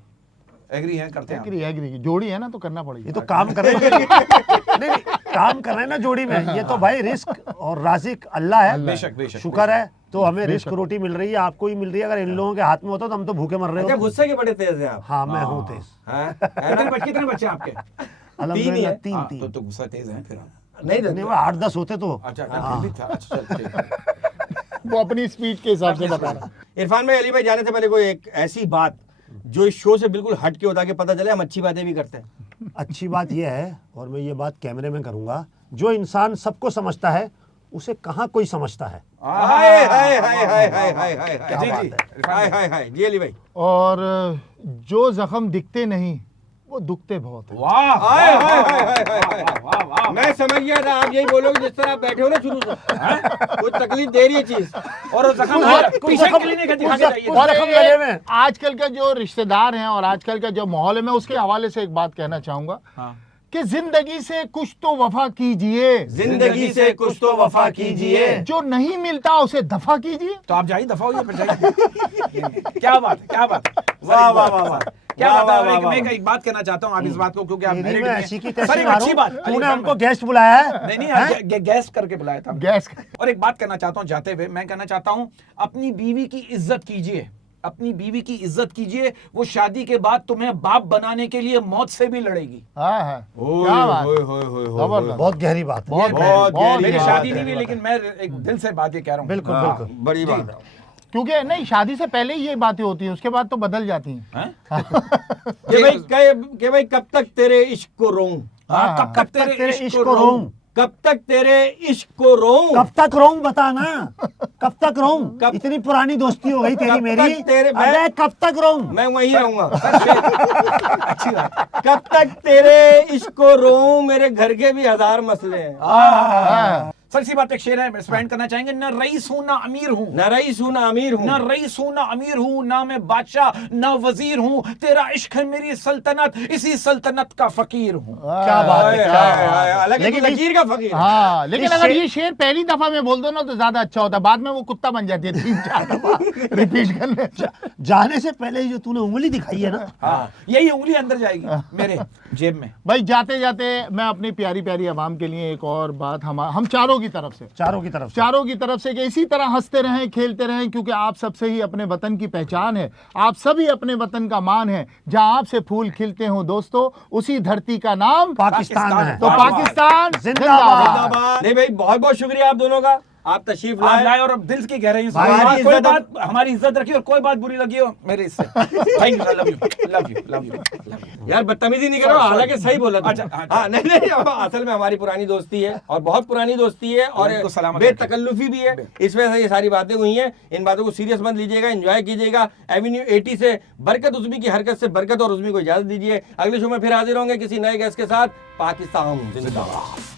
एग्री हैं, करते हैं आप? एग्री जोड़ी है ना तो करना पड़ेगा। ये तो काम कर रहे हैं नहीं, काम कर रहे हैं ना जोड़ी में, ये तो भाई रिस्क और राजिक अल्लाह है, बेशक शुक्र है। तो हमें रिस्क रोटी मिल रही है, आपको ही मिल रही है। अगर इन लोगों के हाथ में होता तो हम तो भूखे मर रहे अच्छा, होते। गुस्से के बड़े तेज हैं आप। हाँ, मैं हूँ तेज, कितने बच्चे आपके? अल्हम्दुलिल्लाह, है? तीन हाँ, तीन तो गुस्सा तेज है फिर। नहीं वो 8-10 होते तो। अच्छा, फिर भी था। अच्छा, चल, ठीक है। वो अपनी स्पीच के हिसाब से बता रहा। इरफान भाई, अली भाई जाने से पहले कोई एक ऐसी बात जो इस शो से बिल्कुल हट के होता कि पता चले हम अच्छी बातें भी करते हैं। अच्छी बात यह है, और मैं ये बात कैमरे में करूंगा, जो इंसान सबको समझता है उसे कहाँ कोई समझता है। हाय हाय हाय हाय हाय हाय हाय क्या जी बात जी है। हाय हाय हाय जी अली भाई। और जो जख्म दिखते नहीं वो दुखते बहुत है। वाह, हाय वाह, हाय वाह, हाय हाय हाय वाह, वाह, वाह, वाह। मैं समझ गया था आप यही बोलोगे जिस तरह आप बैठे हो ना शुरू से। कुछ तकलीफ दे रही है चीज। और जख्म पीछे क्लिनिक है, दिखा के जाइए। और जख्म लगे हुए हैं। आजकल का जो रिश्तेदार हैं और आजकल का जो माहौल है, मैं उसके हवाले से एक बात कहना चाहूंगा कि जिंदगी से कुछ तो वफा कीजिए, जिंदगी से कुछ तो वफा कीजिए। जो नहीं मिलता उसे दफा कीजिए। तो आप जाइए, दफा होइए, फिर जाइए। क्या बात है, क्या बात है। वाह वाह वाह वाह। क्या वाह, बात वाह, है। वाह, मैं एक बात कहना चाहता हूँ आप इस बात को, क्योंकि आप तेरी married मैं हैं। ऐसी की सर, तैसी एक अच्छी मारूं, बात, तूने हमको गेस्ट बुलाया है। नहीं, गैस करके बुलाया था। गैस और एक बात कहना चाहता हूँ जाते हुए, मैं कहना चाहता हूँ अपनी बीवी की इज्जत कीजिए, अपनी बीवी की इज्जत कीजिए। वो शादी के बाद तुम्हें बाप बनाने के लिए मौत से भी लड़ेगी। हाँ हाँ, क्या बात, जबरदस्त, बहुत गहरी बात है। बहुत बहुत गहरी मेरी बात शादी है। नहीं हुई, लेकिन मैं एक दिल से बात ये कह रहा हूँ। बिल्कुल हाँ, बिल्कुल। बड़ी बात है। क्योंकि नहीं, शादी से पहले ही ये बातें होती हैं, उसके बाद तो बदल जाती हैं। हैं? कि भाई कब तक तेरे इश्क को रोऊं, हाँ, कब तक तेरे इश्क को रोऊं, कब तक तेरे इश्क को रोऊं, कब तक रोऊं बताना, कब तक रोऊं। कब- इतनी पुरानी दोस्ती हो गई तेरी कब मेरी, तक तेरे- अबे कब तक रोऊं। मैं वहीं रहूंगा। अच्छी बात। कब तक तेरे इश्क को रोऊं, मेरे घर के भी 1000 मसले हैं। हाँ। सर सी बात एक शेर है, स्पेंड करना चाहेंगे। न रईस हूं ना अमीर हूं, न रईस हूं ना अमीर हूं, ना रईस हूं ना अमीर हूं, ना मैं बादशाह ना वजीर हूं, तेरा इश्क है मेरी सल्तनत, इसी सल्तनत का फकीर हूं। क्या बात है, क्या हाय, बात हाय, है। हालांकि लेकिन तू लकीर का फकीर है। हाँ, लेकिन इस अगर शेर- ये शेर पहली दफा में बोल दो ना तो ज्यादा अच्छा होता है, बाद में वो कुत्ता बन जाती है 3-4 दफा रिपीट करने से। जाने से पहले जो तूने उंगली दिखाई है ना, हाँ, यही उंगली अंदर जाएगी मेरे जेब में। भाई जाते जाते मैं अपनी प्यारी प्यारी आवाम के लिए एक और बात हम चारों की तरफ से कि इसी तरह हंसते रहें, खेलते रहें, क्योंकि आप सबसे ही अपने वतन की पहचान है, आप सभी अपने वतन का मान है। जहां आपसे फूल खिलते हो दोस्तों, उसी धरती का नाम पाकिस्तान है। तो पाकिस्तान जिंदाबाद। जिंदाबाद। नहीं भाई, बहुत बहुत शुक्रिया आप दोनों का, आप तशरीफ आप लाए। लाए और अब दिल की गहराई से भाई, हमारी इज्जत- कोई बात, हमारी इज्जत रखी और कोई बात बुरी लगी हो मेरे इससे, thank you, love you, love you, love you, love you. यार बदतमीजी नहीं करो, हालांकि सही बोला तुमने। अच्छा, अच्छा। हाँ, नहीं असल में हमारी पुरानी दोस्ती है और बहुत पुरानी दोस्ती है और उनको सलामत बेतकल्लुफी भी है, इस वजह से ये सारी बातें हुई हैं। इन बातों को सीरियस मत लीजिएगा, एंजॉय कीजिएगा। एवेन्यू 80 से बरकत उज़्मी की हरकत से बरकत और उज़्मी को इजाजत दीजिए। अगले शो में फिर हाजिर होंगे किसी नए गेस्ट के साथ। पाकिस्तान जिंदाबाद।